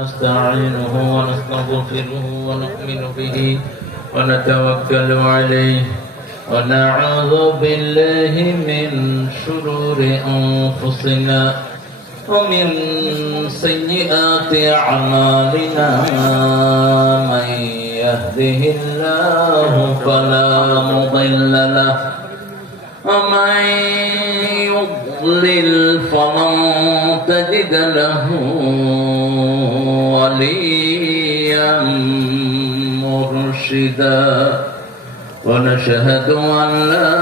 نستعينه ونستغفره ونؤمن به ونتوكل عليه ونعوذ بالله من شرور أنفسنا ومن سيئات أعمالنا من يهده الله فلا مضل له ومن يضلل فلن تجد له وليا مرشدا ونشهد أن لا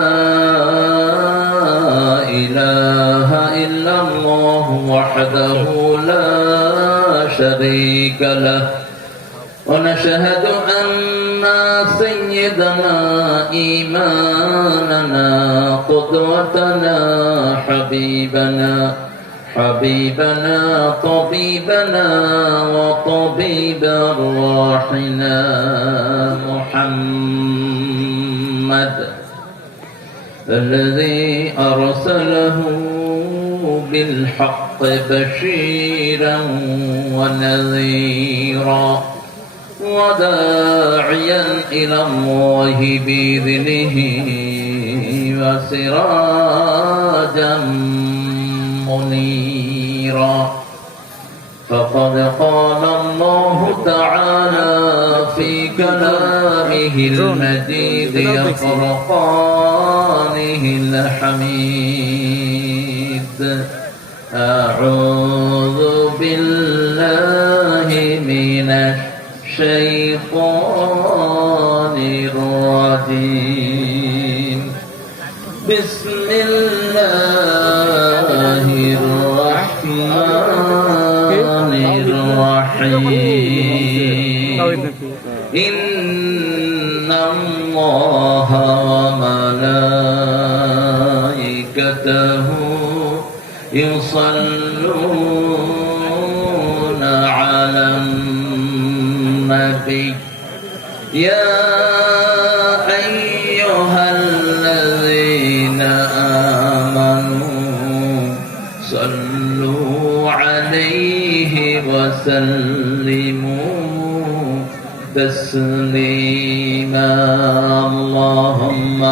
إله إلا الله وحده لا شريك له ونشهد أن سيدنا إيماننا قدوتنا حبيبنا طبيبنا وطبيب أرواحنا محمد الذي أرسله بالحق بشيرا ونذيرا وداعيا إلى الله بإذنه وسراجا منيرا فقد قال الله تعالى في كلامه المجيد وفرقانه الحميد أعوذ بالله من الشيطان الرجيم بسم الله الرحمن الرحيم إن الله وملائكته يصلون على النبي يا أيها الذين آمنوا صلوا عليه وسلموا تسليما اللهم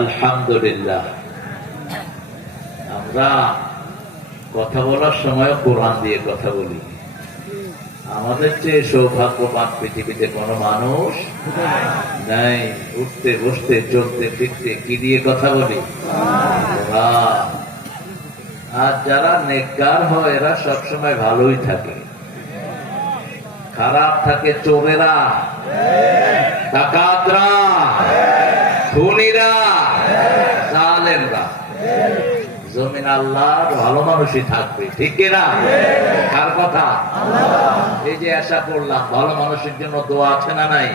আলহামদুলিল্লাহ। আমরা কথা বলার সময় কোরআন দিয়ে কথা বলি। আমাদের চেয়ে সৌভাগ্যবান পৃথিবীতে কোনো মানুষ নাই। উঠতে বসতে চলতে ফিরতে কি দিয়ে কথা বলি? আর যারা নেককার হয় এরা সবসময় ভালোই থাকে। খারাপ থাকে চোরেরা, ডাকাতরা, খুনিরা, জালেমরা। জমিন আল্লাহর ভালো মানুষই থাকবে, ঠিক কিনা? কার কথা? এই যে আশা করলাম ভালো মানুষের জন্য দোয়া আছে না নাই?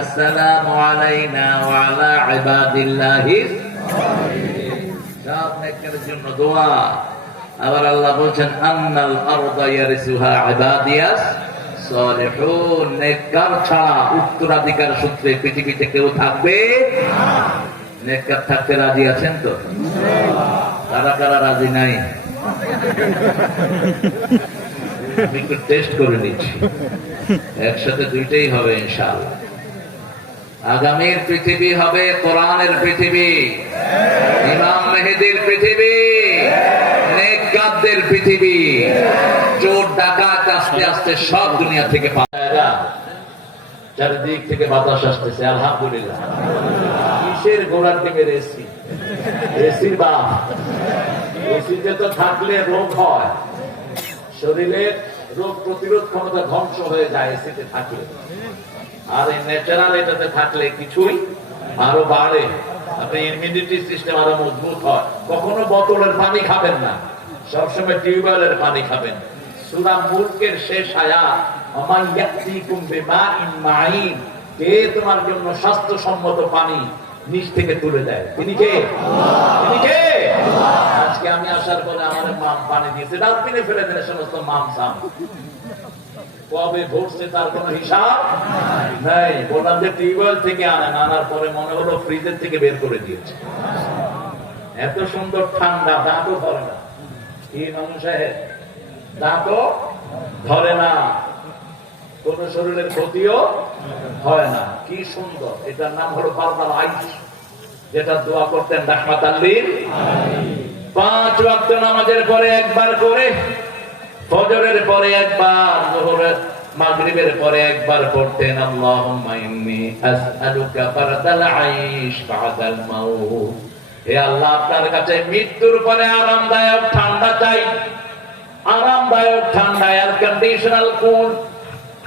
আসসালামু আলাইনা ওয়া আলা ইবাদিল্লাহিস সব নেককারের জন্য দোয়া। আবার আল্লাহ বলছেন আন্নাল আরদা ইয়ারিসুহা ইবাদিয়াস সালিহুন। নেককার ছাড়া উত্তরাধিকার সূত্রে পৃথিবীতে কেউ থাকবে না। নেককার থাকতে রাজি আছেন তো? কারা কারা রাজি নাই? আমি একটু টেস্ট করে নিচ্ছি, একসাথে দুইটাই হবে ইনশাআল্লাহ। আগামীর পৃথিবী হবে কোরআনের পৃথিবী, ইমাম মেহেদীর পৃথিবী, নেককারদের পৃথিবী। চোর ডাকাত আস্তে আস্তে সব দুনিয়া থেকে পালায়া, চারিদিক থেকে বাতাস আসতেছে আলহামদুলিল্লাহ। কিসের গোড়ার থেকে এসি? এসির বাপ। এসিতে তো থাকলে রোগ হয়, শরীরের রোগ প্রতিরোধ ক্ষমতা ধ্বংস হয়ে যায় এসিতে থাকলে। আর এই ন্যাচারাল এটাতে থাকলে কিছুই আরো বাড়ে, আপনার ইমিউনিটি সিস্টেম আরো মজবুত হয়। কখনো বোতলের পানি খাবেন না, সবসময় টিউবওয়েলের পানি খাবেন। সূরা মুলকের শেষ আয়াত ওমান ইয়াতিকুম বিমাইন মাইন, কে তোমার জন্য স্বাস্থ্যসম্মত পানি নিচ থেকে তুলে দেয়? তিনি কে? তিনি কে? আজকে আমি আসার পরে আমার মাম পানি দিয়েছে, ডাস্টবিনে ফেলে দেয় সমস্ত মাম সাম। কবে ভরছে তার কোনো হিসাব নাই। বললাম যে টিউবওয়েল থেকে আনেন, আনার পরে মনে হলো ফ্রিজের থেকে বের করে দিয়েছে। এত সুন্দর ঠান্ডা, দাঁতও ধরে না। কি মানুষ, দাঁতও ধরে না, কোন শরীরের ক্ষতিও হয় না। কি সুন্দর! এটার নাম হলো বারবার আইস, যেটা দোয়া করতেন রাহমাতাল লিল। 5 ওয়াক্ত নামাজের পরে একবার করে, ফজরের পরে একবার, যোহরের মাগরিবের পরে একবার পড়তেন আল্লাহুম্মা ইন্নী আসআলুকা ফারদাল আইশ বাদাল মাউত। হে আল্লাহ, আপনার কাছে মৃত্যুর পরে আরামদায়ক ঠান্ডা চাই। আরামদায়ক ঠান্ডা, এয়ার কন্ডিশনাল কুল,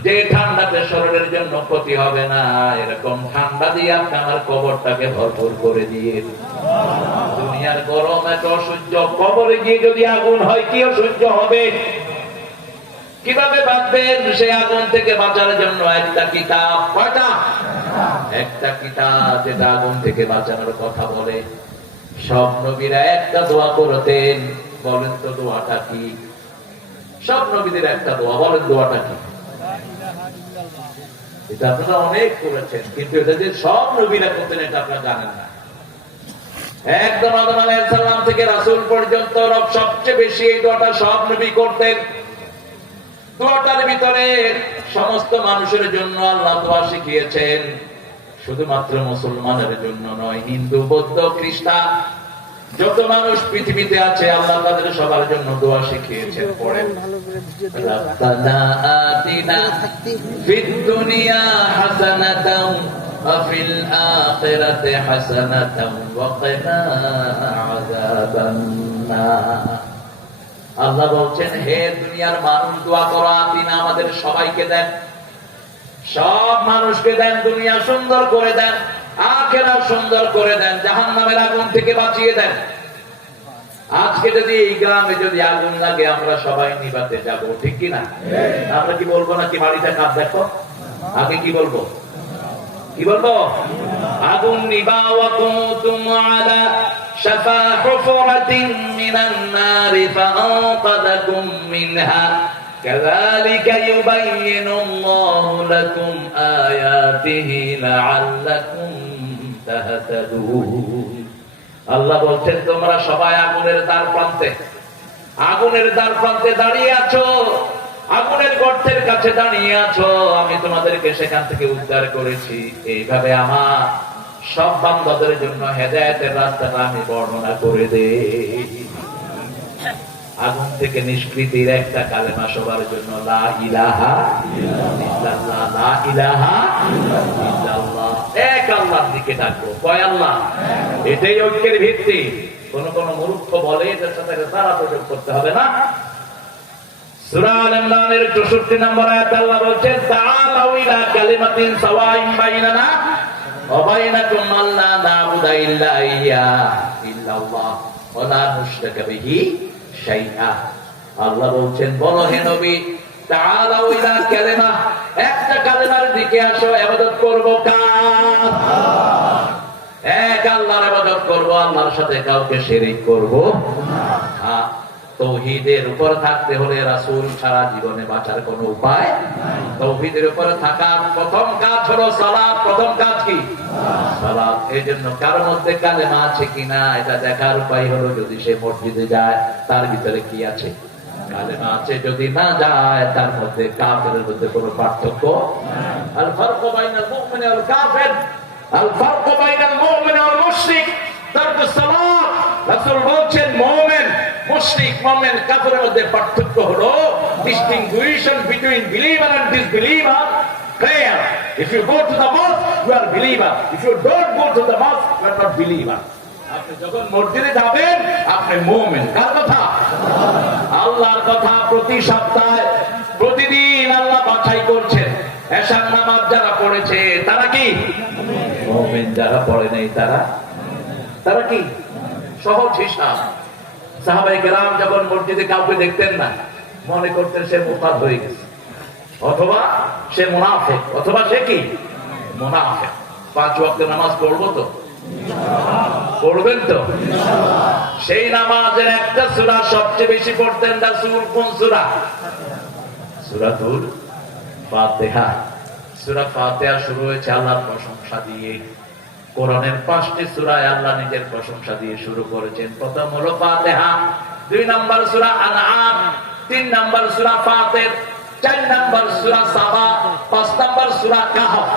যে ঠান্ডাতে শরীরের জন্য ক্ষতি হবে না, এরকম ঠান্ডা দিয়ে আপনি আমার কবরটাকে ভরপুর করে দিয়ে। দুনিয়ার গরম এত অসহ্য, কবরে গিয়ে যদি আগুন হয় কি অসহ্য হবে! কিভাবে বাঁচবেন? সে আগুন থেকে বাঁচার জন্য একটা কিতাব। কয়টা? একটা কিতাব, যেটা আগুন থেকে বাঁচানোর কথা বলে। সব নবীরা একটা দোয়া করতেন। বলেন তো দোয়াটা কি? সব নবীদের একটা দোয়া, বলেন দোয়াটা কি? এটা আপনারা অনেক করেছেন, কিন্তু এটা যে সব নবীরা করতেন এটা আপনারা জানেন না। একদম আদম আলাইহিস সালাম থেকে রাসূল পর্যন্ত সবচেয়ে বেশি এই দোয়াটা সব নবী করতেন। দোয়াটার ভিতরে সমস্ত মানুষের জন্য আল্লাহ দোয়া শিখিয়েছেন, শুধুমাত্র মুসলমানের জন্য নয়, হিন্দু, বৌদ্ধ, খ্রিস্টান, যত মানুষ পৃথিবীতে আছে আল্লাহ তাদের সবার জন্য দোয়া শিখিয়েছেন। পড়েন, রাব্বানা আতিনা ফিদ দুনিয়া হাসানাতাও ওয়া ফিল আখিরাতি হাসানাতাও ওয়া কিনা আযাবান নার। আল্লাহ বলছেন, হে দুনিয়ার মানুষ, দোয়া করো, আতিনা, আমাদের সবাইকে দেন, সব মানুষকে দেন, দুনিয়া সুন্দর করে দেন, আখিরাত সুন্দর করে দেন, জাহান্নামের আগুন থেকে বাঁচিয়ে দেন। আজকে যদি এই গ্রামে যদি আগুন লাগে, আমরা সবাই নিভাতে যাব, ঠিক কি না? আমরা কি বলবো নাকি বাড়িতে কাজ দেখো? আগে কি বলবো? কি বলবো? আগুন নিভা, ওয়া কুনতুম আলা শাফা হুফরাতিন মিনান নারি ফাআনকাযাকুম মিনহা কাযালিকা ইউবাইয়িনুল্লাহু লাকুম আয়াতিহি লাআল্লাকুম তাহতাদুন। আল্লাহ বলছেন, তোমরা সবাই আগুনের দ্বার প্রান্তে, আগুনের দ্বার প্রান্তে দাঁড়িয়ে আছো, আগুনের গর্তের কাছে দাঁড়িয়ে আছো, আমি তোমাদেরকে সেখান থেকে উদ্ধার করেছি। এইভাবে আমার সব বান্দাদের জন্য হেদায়েতের রাস্তাটা আমি বর্ণনা করে দেই। আগুন থেকে নিষ্কৃতির একটা কালেমা সবার জন্য, লা ইলাহা ইল্লাল্লাহ, লা ইলাহা ইল্লাল্লাহ। এক আল্লাহর দিকে ডাকবো। কয় আল্লাহ? এটাই ঐক্যের ভিত্তি। কোন কোন মূর্খ বলে এটার সাথে তারা প্রয়োগ করতে হবে না। সূরা আল ইমরানের 64 নম্বর আয়াতে আল্লাহ বলছেন, তাআলাউ ইলা কালিমাতিন সাওয়াইন বাইনানা ওয়া বাইনাকুম আল্লা না'বুদা ইল্লা ইল্লাল্লাহ ওয়া লা নুশরিকা বিহি শাইআ। আল্লাহ বলছেন, বলো হে নবী, তাআলাউ ইলা কালিমা, একটা কালেমার দিকে আসো, ইবাদত করব কার? এক আল্লাহর ইবাদত করব, আল্লাহর সাথে কাউকে শিরিক করব না। তাওহীদের উপর থাকতে হলে রাসূল সারা জীবনে বাঁচার কোনো উপায় নাই। তাওহীদের উপর থাকার প্রথম কাজ হলো সালাত। প্রথম কাজ কি? সালাত। এজন্য কার মধ্যে কালেমা আছে কিনা এটা দেখার উপায় হলো যদি সে মসজিদে যায়, তার ভিতরে কি আছে? কালেমা আছে। যদি না যায়, তার মধ্যে কাফেরের মধ্যে কোনো পার্থক্য নাই। আল ফারকু বাইনাল মুমিনি ওয়াল কাফির, আল ফারকু বাইনাল মুমিনি ওয়াল মুশরিক তারকুস সালাত। রাসূল বলেছেন, মুমিন, মুশরিক, মুমিন, কাফেরের মধ্যে পার্থক্য হলো distinction between believer and disbeliever. Clear? If you go to the mosque, you are believer. If you don't go to the mosque, you are not believer. আপনি যখন মসজিদে যাবেন, আপনি মুমিন। কার কথা? আল্লাহর কথা। প্রতি সপ্তাহে, প্রতিদিন আল্লাহ বাছাই করছেন। এশার নামাজ যারা পড়েছে তারা কি মুমিন, যারা পড়ে নাই তারা কি? সহজ হিসাব। সাহাবায়ে কেরাম যখন মসজিদে কাউকে দেখতেন না, মনে করতেন সে মুরতাদ হয়ে গেছে, অথবা সে মুনাফিক, অথবা সে কি? মুনাফিক। 5 ওয়াক্ত নামাজ পড়বো তো? পড়বেন তো? সেই নামাজের একটা সূরা সবচেয়ে বেশি পড়তেন রাসূল। কোন সূরা? সূরাতুল ফাতিহা। সূরা ফাতিহা শুরু হয়েছে আল্লাহর প্রশংসা দিয়ে। কোরআনের 5টি সূরায় আল্লাহ নিজের প্রশংসা দিয়ে শুরু করেছেন। প্রথম হলো ফাতিহা, 2 নম্বর সূরা আনআম, 3 নম্বর সূরা ফাতির, 4 নম্বর সূরা সাবা, 5 নম্বর সূরা কাহফ।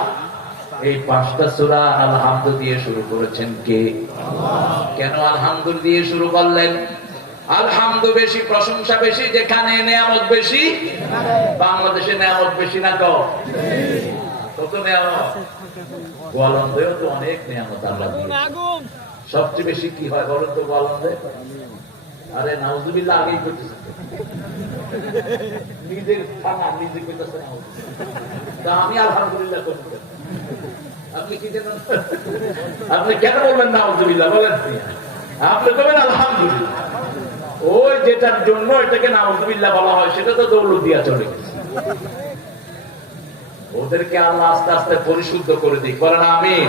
এই 5টা সূরা আলহামদু দিয়ে শুরু করেছেন কে? আল্লাহ। কেন আলহামদু দিয়ে শুরু করলেন? আলহামদু বেশি, প্রশংসা বেশি যেখানে, নেয়ামত বেশি। বাংলাদেশে নেয়ামত বেশি না কম? কত নেয়ামত! গোয়ালন্দেও তো অনেক নেয়ামত আল্লাহ দিয়েছেন। সবচেয়ে বেশি কি হয় বলেন তো গোয়ালন্দে? আরে নাউজুবিল্লাহ আগেই করতেছে, নিজের থানা নিজে করতেছে। আমি আলহামদুলিল্লাহ করতে, আপনি কি জানেন? আপনি কেন বলবেন নাউজুবিল্লাহ? বলেন আপনি বলবেন আলহামদুলিল্লাহ। ওই যেটার জন্য এটাকে নাউজুবিল্লাহ বলা হয় সেটা তো দৌলতিয়া চলে গেছে। ওদেরকে আল্লাহ আস্তে আস্তে পরিশুদ্ধ করে দিই, বলেন আমিন।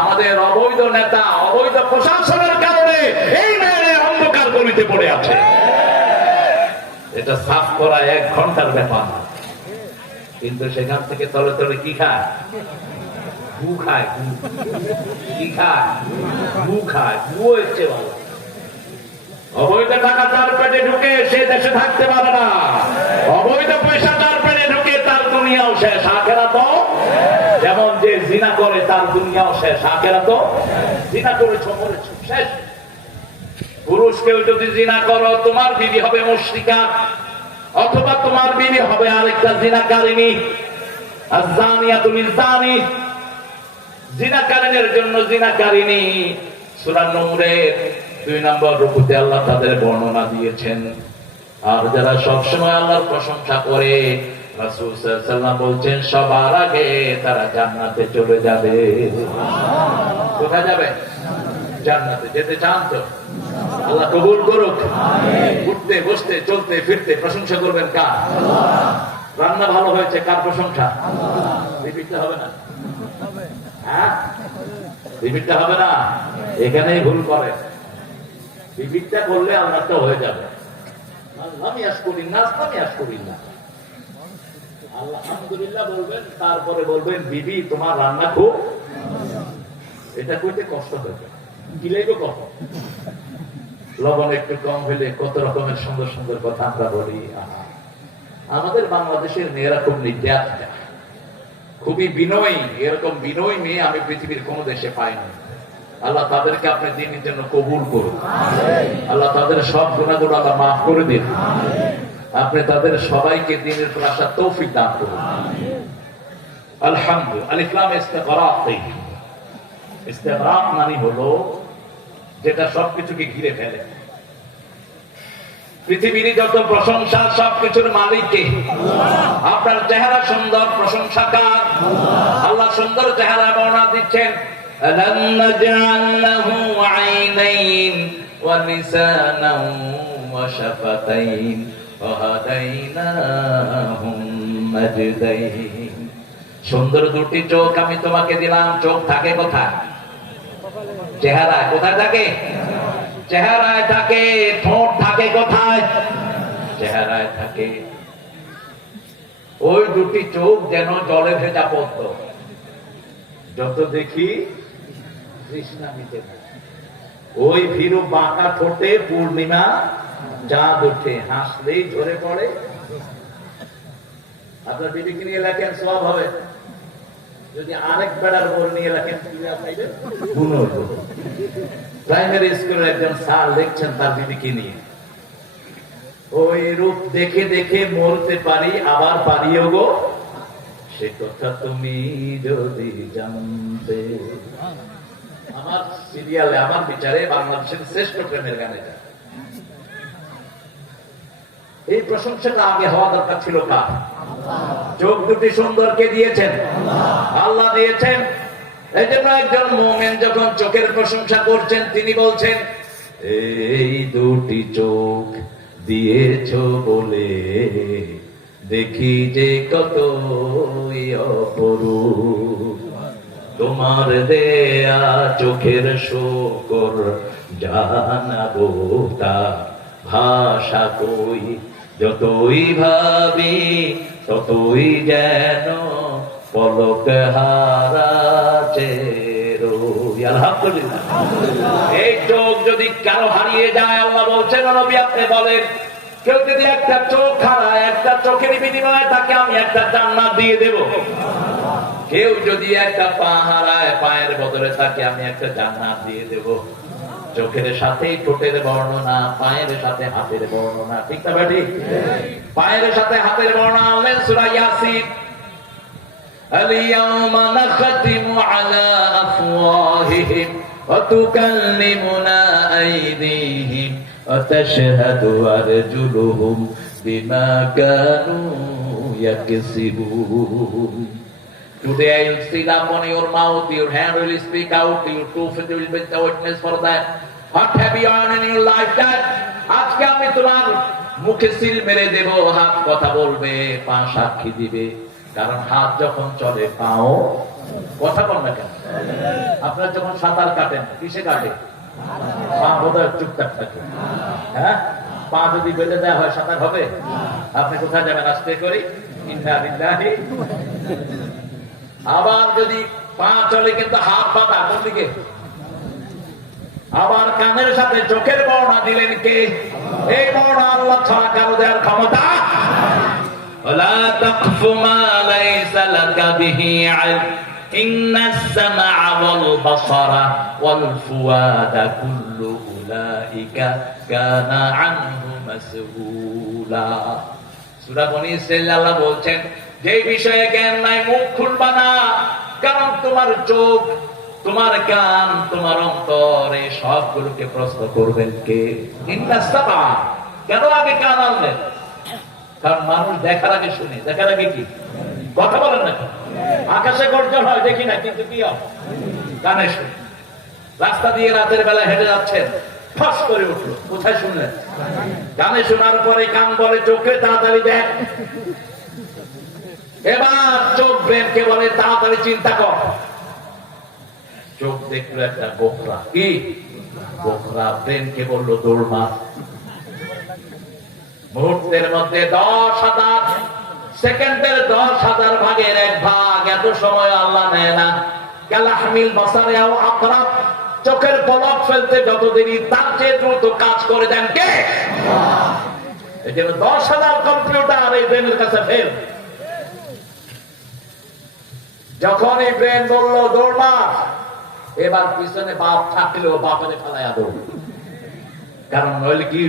আমাদের অবৈধ নেতা, অবৈধ প্রশাসনের কারণে এই মেয়ের অন্ধকার গলিতে পড়ে আছে। এটা সাফ করা 1 ঘন্টার ব্যাপার, কিন্তু সেখান থেকে তলে তলে কি খায়? গু খায়। কি খায়? গু খায়। গু হচ্ছে ভালো। অবৈধ টাকা তার পেটে ঢুকে সে দেশে থাকতে পারে না। অবৈধ পয়সা তার পেটে ঢুকে তার দুনিয়াও শেষ, আখিরাত যেমন যে জিনা করে তার দুনিয়াও শেষ, আখিরাত জিনা করেছো মরেছো শেষ। পুরুষ কেউ যদি জিনা করো তোমার বিবি হবে মুশরিকা, অথবা তোমার বিবি হবে আরেকটা জিনাকারিনী। আয-যানিয়াতু লিয-যানি, জিনাকারিনীর জন্য জিনাকারিনী। সূরা নূরের 2 নম্বর রুকুতে আল্লাহ তাদের বর্ণনা দিয়েছেন। আর যারা সবসময় আল্লাহর প্রশংসা করে, রাসূল সাল্লাল্লাহু আলাইহি ওয়াসাল্লাম বলছেন সবার আগে তারা জান্নাতে চলে যাবে। কোথায় যাবে? জান্নাতে। যেতে চান তো? আল্লাহ কবুল করুক। উঠতে বসতে চলতে ফিরতে প্রশংসা করবেন কার? আল্লাহ। রান্না ভালো হয়েছে কার প্রশংসা? আল্লাহ। রিপিটটা হবে না? হ্যাঁ, রিপিটটা হবে না। এখানেই ভুল করে। রিপিটটা করলে আল্লাহটা হয়ে যাবে। আমি আশকুরি না, আমি আশকুরি না। আলহামদুলিল্লাহ বলবেন, তারপরে বলবেন বিবি তোমার রান্না খুব। এটা কইতে কষ্ট হবে, কি লাগবে কখন? লবণ একটু কম হলে কত রকমের সুন্দর সুন্দর কথা আমরা বলি। আমাদের বাংলাদেশের মেয়েরা খুব নির্যাত, খুবই বিনয়ী। এরকম বিনয়ী মেয়ে আমি পৃথিবীর কোন দেশে পাইনি। আল্লাহ তাদেরকে আপনার দিনের জন্য কবুল করুন। আল্লাহ তাদের সব গুনাহগুলো আল্লাহ মাফ করে দিন। আপনি তাদের সবাইকে দিনের উপর আসার তৌফিক দান করুন। আলহামদুলিল্লাহ। আলিফ লাম ইস্তিগরাক। ইস্তিগরাক মানে হলো যেটা সবকিছুকে ঘিরে ফেলে। পৃথিবীর যত প্রশংসা সবকিছুর মালিক কে? আল্লাহ। আপনার চেহারা সুন্দর, প্রশংসা কার? আল্লাহ। আল্লাহ সুন্দর চেহারা বর্ণনা দিচ্ছেন। ألم نجعل له عينين ولسانا وشفتين وهديناه النجدين। সুন্দর দুটি চোখ আমি তোমাকে দিলাম। চোখ থাকে কোথায়? চেহারায়। কোথায় থাকে? চেহারায় থাকে। ঠোঁট থাকে কোথায়? চেহারায় থাকে। ওই দুটি চোখ যেন জলে ভেজা পদ্ম, যত দেখি তৃষ্ণা মিটে না। ওই ভীরু বাঁকা ঠোঁটে পূর্ণিমা চাঁদ ওঠে, হাসলেই ঝরে পড়ে। আপনার বিবিকে নিয়ে লেখেন সওয়াব হবে, যদি আরেক বেড়ার বোর নিয়ে লেখেন প্রাইমারি স্কুলের একজন স্যার লিখছেন তার বিবিকে নিয়ে, ওই রূপ দেখে দেখে মরতে পারি আবার পারিও গো, সে কথা তুমি যদি জানতে। আমার সিরিয়ালে, আমার বিচারে বাংলাদেশের শ্রেষ্ঠ প্রেমের গান এটা। এই প্রশংসাটা আগে হওয়া দরকার ছিল কার? চোখ দুটি সুন্দরকে দিয়েছেন আল্লাহ দিয়েছেন। এই জন্য একজন মুমিন যখন চোখের প্রশংসা করছেন তিনি বলছেন, এই দুটি চোখ দিয়েছ বলে দেখি যে কত অপরূপ, তোমার দেয়া চোখের শুকর জানাবো তা ভাষা কই যতই ভাবি ততই যেন পলক হারাছে রই। আলহামদুলিল্লাহ। এই চোখ যদি কারো হারিয়ে যায়, আল্লাহ বলছেন নবী আপনি বলেন, কেউ যদি একটা চোখ হারায়, একটা চোখের বিনিময়ে তাকে আমি একটা জান্নাত দিয়ে দেব। কেউ যদি একটা পা হারায়, পায়ের বদলে তাকে আমি একটা জান্নাত দিয়ে দেব। চোখের সাথে ঠোঁটের বর্ণনা, পায়ের সাথে হাতের বর্ণনা, ঠিক না ঠিক? পায়ের সাথে হাতের বর্ণনা আনলেন সূরা ইয়াসিন। আল-ইয়াওমা নাখতিমু আলা আফওয়াহিহিম ওয়া তুকাল্লিমুনা আইদিহিম ওয়া তাশহাদু আরজুলুহুম বিমা Kanu ইয়াকসিবুন। Today I will sit upon your mouth, your hand will speak out, your proof will be the witness for that. What have you done in your lifetime? আজকে আমি তোমার মুখে সিল মেরে দেব, হাত কথা বলবে, পা সাক্ষী দিবে। কারণ হাত যখন চলে, পাও কথা বল না কেন? আপনারা যখন সাঁতার কাটেন, কিসে কাটে? পা বোধহয় চুপচাপ থাকে। হ্যাঁ, পা যদি বেঁধে দেওয়া হয় সাঁতার হবে? আপনি কোথায় যাবেন? আস্তে করে ইন্না লিল্লাহি। আবার যদি পা চলে কিন্তু হাত বাঁধা কোন দিকে? আবার কানের সাথে চোখের বর্ণনা দিলেন কে? এই বর্ণনা আল্লাহ ছাড়া কারো দেওয়ার ক্ষমতা। ওয়ালা তাকফু মা লাইসা লাকা বিহি ইলম ইন্নাস সামআ ওয়াল বাসারা ওয়াল ফুয়াদা কুল্লু উলাইকা কানা আনহু মাসউলা। সূরা বনী ইসরাঈল আল্লাহ বলছেন, যে বিষয়ে জ্ঞান নাই মুখ খুলবা না, কারণ তোমার চোখ, তোমার কান, তোমার অন্তর, এই সবগুলোকে প্রশ্ন করবেন কে? কেন আগে কান আনলেন? কারণ মানুষ দেখার আগে শুনে। দেখার আগে কি কথা বলেন না? আকাশে গর্জন হয় দেখি না, কিন্তু কি হয়? কানে শুনে। রাস্তা দিয়ে রাতের বেলা হেঁটে যাচ্ছেন, ফাঁস করে উঠলো, কোথায় শুনলেন? কানে শোনার পরে কান বলে চোখে তাড়াতাড়ি দেখ। এবার চোখ ব্রেনকে বলে তাড়াতাড়ি চিন্তা কর। চোখ দেখলো একটা বোকরা, কি বোকরা, ব্রেনকে বললো দৌড় মার। মুহূর্তের মধ্যে 10,000 সেকেন্ডের 10,000 ভাগের 1 ভাগ, এত সময় আল্লাহ নেয় না। কালাহমিল বাসারে আও আকরাব, চোখের পলক ফেলতে যত দেরি, তার চেয়ে দ্রুত কাজ করে দেন কে? এই জন্য 10,000 কম্পিউটার এই ব্রেনের কাছে ফেল। যখন এই ব্রেন বললো দৌড় মার, এবার পিছনে বাপ থাকলেও বাপরে ফেলাইয়া দৌড়, কারণ নইলে কি।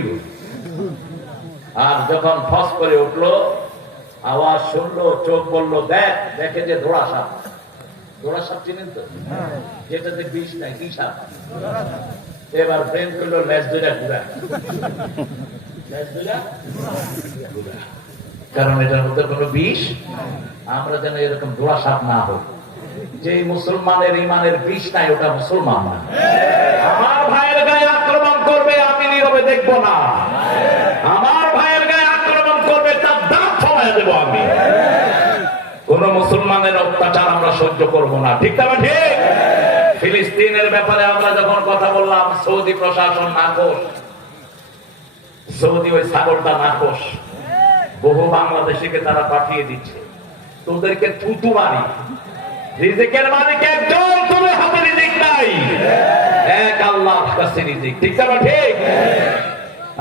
আর যখন ফস করে উঠলো, আওয়াজ শুনলো, চোখ বললো দেখ, দেখে যে দৌড়া সাপ। দৌড়া সাপ চিনেন তো? যেটাতে বিষ নাই, কি সাপ? এবার ব্রেন করলো লেজ দুইটা ঘুরা, লেজ দুইটা ঘুরা, কারণ এটার মধ্যে কোনো বিষ। আমরা যেন এরকম দোড়া সাপ না হই। যে মুসলমানের ইমানের বিষ নাই, ওটা মুসলমান না। আমার ভাইয়ের গায়ে আক্রমণ করবে, আমি নীরবে দেখবো না। আমার ভাইয়ের গায়ে আক্রমণ করবে, তার দাঁত ফলাইয়া দেবো আমি। কোন মুসলমানের অত্যাচার আমরা সহ্য করবো না, ঠিক না ঠিক? ফিলিস্তিনের ব্যাপারে আমরা যখন কথা বললাম, সৌদি প্রশাসন নাকশ, সৌদি ওই ছাগলটা নাকশ, বহু বাংলাদেশিকে তারা পাঠিয়ে দিচ্ছে। তোদেরকে থুতু মারি, রিজিকের মালিক একজন, তোমার হাতে রিজিক নাই, এক আল্লাহর কাছে রিজিক, ঠিক না ঠিক?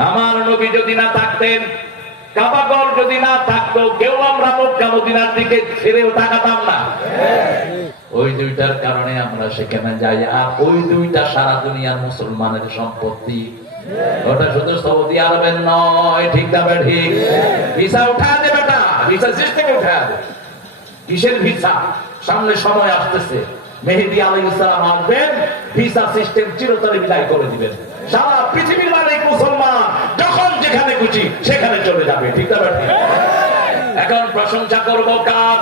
আমার নবী যদি না থাকতেন, কাবাগর যদি না থাকতো, কেউ আমরা মক্কা মদিনার দিকে ফিরেও তাকাতাম না। ওই দুইটার কারণে আমরা সেখানে যাই। আর ওই দুইটা সারা দুনিয়ার মুসলমানের সম্পত্তি। ওটা শুধু সৌদি আরবের নয়, ঠিক না ঠিক? ভিসা উঠা দে বেটা, ভিসা সিস্টেমে উঠা দে। কিসের ভিসা? সামনে সময় আসতেছে, মেহেদী আলাইহিস সালাম আসবেন, ভিসা সিস্টেম চিরতরে বিদায় করে দিবেন। সারা পৃথিবীর মালিক মুসলমান, যখন যেখানে খুশি সেখানে চলে যাবে, ঠিক না ঠিক? এখন প্রশংসা করবো কার?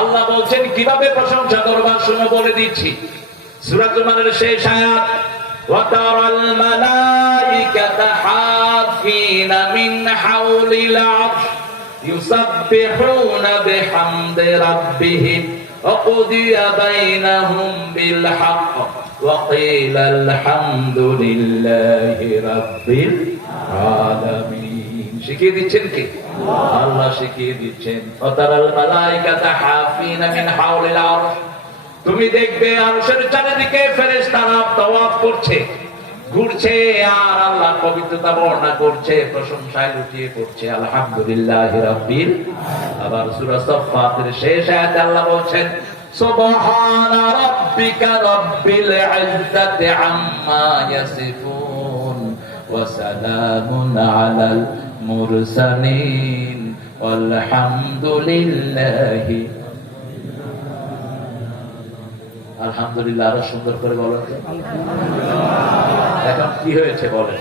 আল্লাহ বলছেন কিভাবে প্রশংসা করবার, শুনে বলে দিচ্ছি। সূরা জুমারের শেষ আয়াত, وَتَرَى الْمَلَائِكَةَ حَافِّينَ مِنْ حَوْلِ الْعَرْشِ يُسَبِّحُونَ بِحَمْدِ رَبِّهِمْ وَقُضِيَ بَيْنَهُمْ بِالْحَقِّ وَقِيلَ الْحَمْدُ لِلَّهِ رَبِّ الْعَالَمِينَ। শিখিয়ে দিচ্ছেন কি? আল্লাহ শিখিয়ে দিচ্ছেন। ওয়াতারাল মালাইকাতা হাফিনা মিন হাওলিল আরশ, তুমি দেখবে আরশের চারিদিকে ফেরেশতারা তাওয়াফ করছে, ঘুরছে, আর আল্লাহ পবিত্রতা বর্ণনা করছে, প্রশংসায় লুটিয়ে পড়ছে আলহামদুলিল্লাহি রাব্বিল। আবার সূরা সাফফাতের শেষ আয়াতে আল্লাহ বলছেন সুবহানা রাব্বিকা রাব্বিল ইজ্জাতি আম্মা ইয়াসিফুন ওয়া সালামুন আলাল মুরসালিন ওয়ালহামদুলিল্লাহি। আলহামদুলিল্লাহ আরো সুন্দর করে বলো। এখন কি হয়েছে বলেন?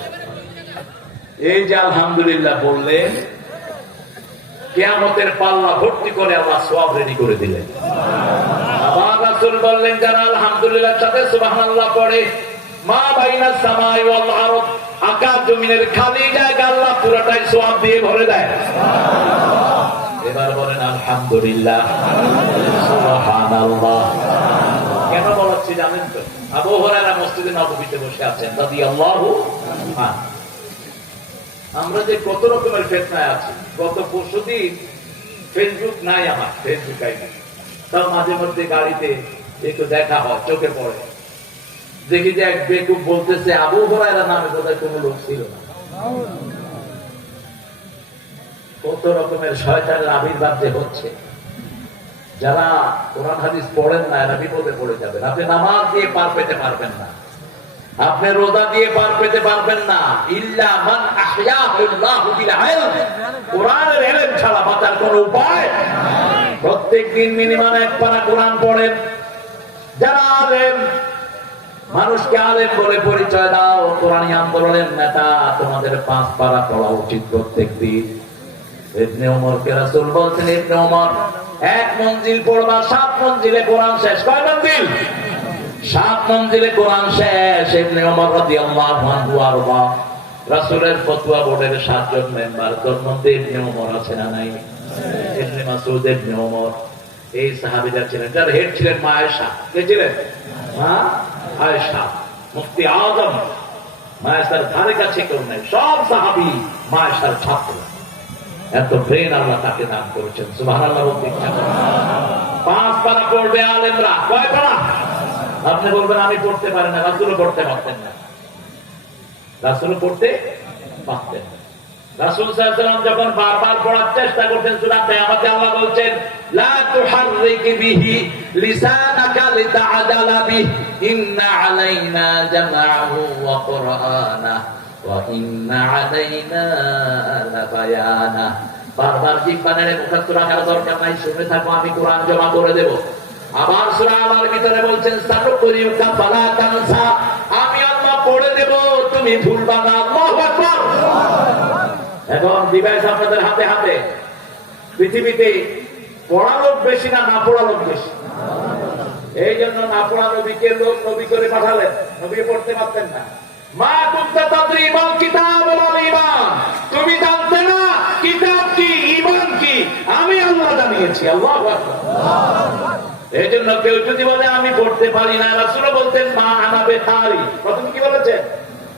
এই যে আলহামদুলিল্লাহ বললেন, কিয়ামতের পাল্লা ভর্তি করে আল্লাহ সওয়াব রেডি করে দিলেন। আবার রাসূল বললেন যারা আলহামদুলিল্লাহর সাথে সুবহানাল্লাহ পড়ে, মা বাইনাস সামাই ওয়াল আরদ, আকাশ জমিনের খালি জায়গা আল্লাহ পুরোটাই সওয়াব দিয়ে ভরে দেয়। এবার বলেন আলহামদুলিল্লাহ, সুবহানাল্লাহ। কেন বলছি জানেন তো? আবু হুরায়রা মসজিদে নববীতে বসে আছেন রাদিয়াল্লাহু আনহু। আমরা যে কত রকমের ফিতনায় আছি। গত পরশুদিন ফেসবুক নাই, আমার ফেসবুক আইডি, তাও মাঝে মধ্যে গাড়িতে একটু দেখা হয়, চোখে পড়ে, দেখি যে এক বেকুব বলতেছে আবু হুরায়রা নামে বোধহয় কোনো লোক ছিল না। কত রকমের শয়তানের আবির্ভাব যে হচ্ছে। যারা কোরআন হাদিস পড়েন না এরা বিপদে পড়ে যাবেন। আপনি নামাজ দিয়ে পার পেতে পারবেন না, আপনি রোজা দিয়ে পার পেতে পারবেন না, ইল্লা মান আহইয়াহুল্লাহু বিল ইলম, কোরআনের ইলম ছাড়া বাঁচার কোনো উপায় নাই। প্রত্যেকদিন মিনিমাম এক পারা কোরআন পড়েন। যারা আলেম, মানুষকে আলেম বলে পরিচয় দাও, কোরআনী আন্দোলনের নেতা, তোমাদের 5 পারা পড়া উচিত প্রত্যেকদিন। ইবনে ওমরকে রাসূল বলছেন, ইবনে ওমর 1 মঞ্জিল পড়বা, 7 মঞ্জিলে কোরআন শেষ। কয় মঞ্জিল? 7 মঞ্জিলে কোরআন শেষ। ইবনে ওমর রাদিয়াল্লাহু আনহু আরবা রাসূলের ফতোয়া বোর্ডের 7 জন মেম্বার, তার মধ্যে ইবনে ওমর আছে না নাই? ইবনে মাসউদ, ইবনে ওমর, এই সাহাবীরা ছিলেন। যার হেড ছিলেন মা আয়েশা। কে ছিলেন? মা আয়েশা, মুফতি আযম। মা আয়েশার ধারে কাছে কেউ নাই, সব সাহাবী মা আয়েশার ছাত্র। এত ব্রেন আল্লাহ তাকে দান করেছেন, সুবহানাল্লাহ। 5 পারা পড়বে আলেমরা। কয় পারা? আপনি বলবেন আমি পড়তে পারি না, রাসূলও পড়তে পারতেন না। রাসূলও পড়তে পারতেন না। রাসূল সাল্লাল্লাহু আলাইহি ওয়াসাল্লাম যখন বারবার পড়ার চেষ্টা করতেন সূরা কিয়ামতে, আল্লাহ বলছেন লা তুহাররিক বিহি লিসানাকা লিতা'দালা বিহি ইন্না আলাইনা জামা'হু ওয়া কুরআনা ওয়া ইন্না আলাইনা লাবায়ানা। বারবার জিহ্বানের মুখস্থ রাখার দরকার নাই, শুনে থাকো, আমি কোরআন জমা করে দেব। আবার সূরা আলার ভিতরে বলছেন সানুকুরিউকা ফালা তানসা, আমি আল্লাহ পড়ে দেব, তুমি ভুলবা না। আল্লাহু আকবার। এখন ডিভাইস আপনাদের হাতে হাতে। পৃথিবীতে পড়া লোক বেশি না না পড়া লোক বেশি? এই জন্য না পড়া নবীকে লোক নবী করে পাঠালেন, নবী পড়তে পারতেন না। মা কুনতা তাদরি মাল কিতাব ওয়াল ঈমান, তুমি জানতে না কিতাব কি, ঈমান কি, আমি আল্লাহ জানিয়েছি। আল্লাহু আকবার। এই জন্য কেউ যদি বলে আমি পড়তে পারি না, রাসূল বলতেন মা আনা বিকারি। প্রথম কি বলেছেন?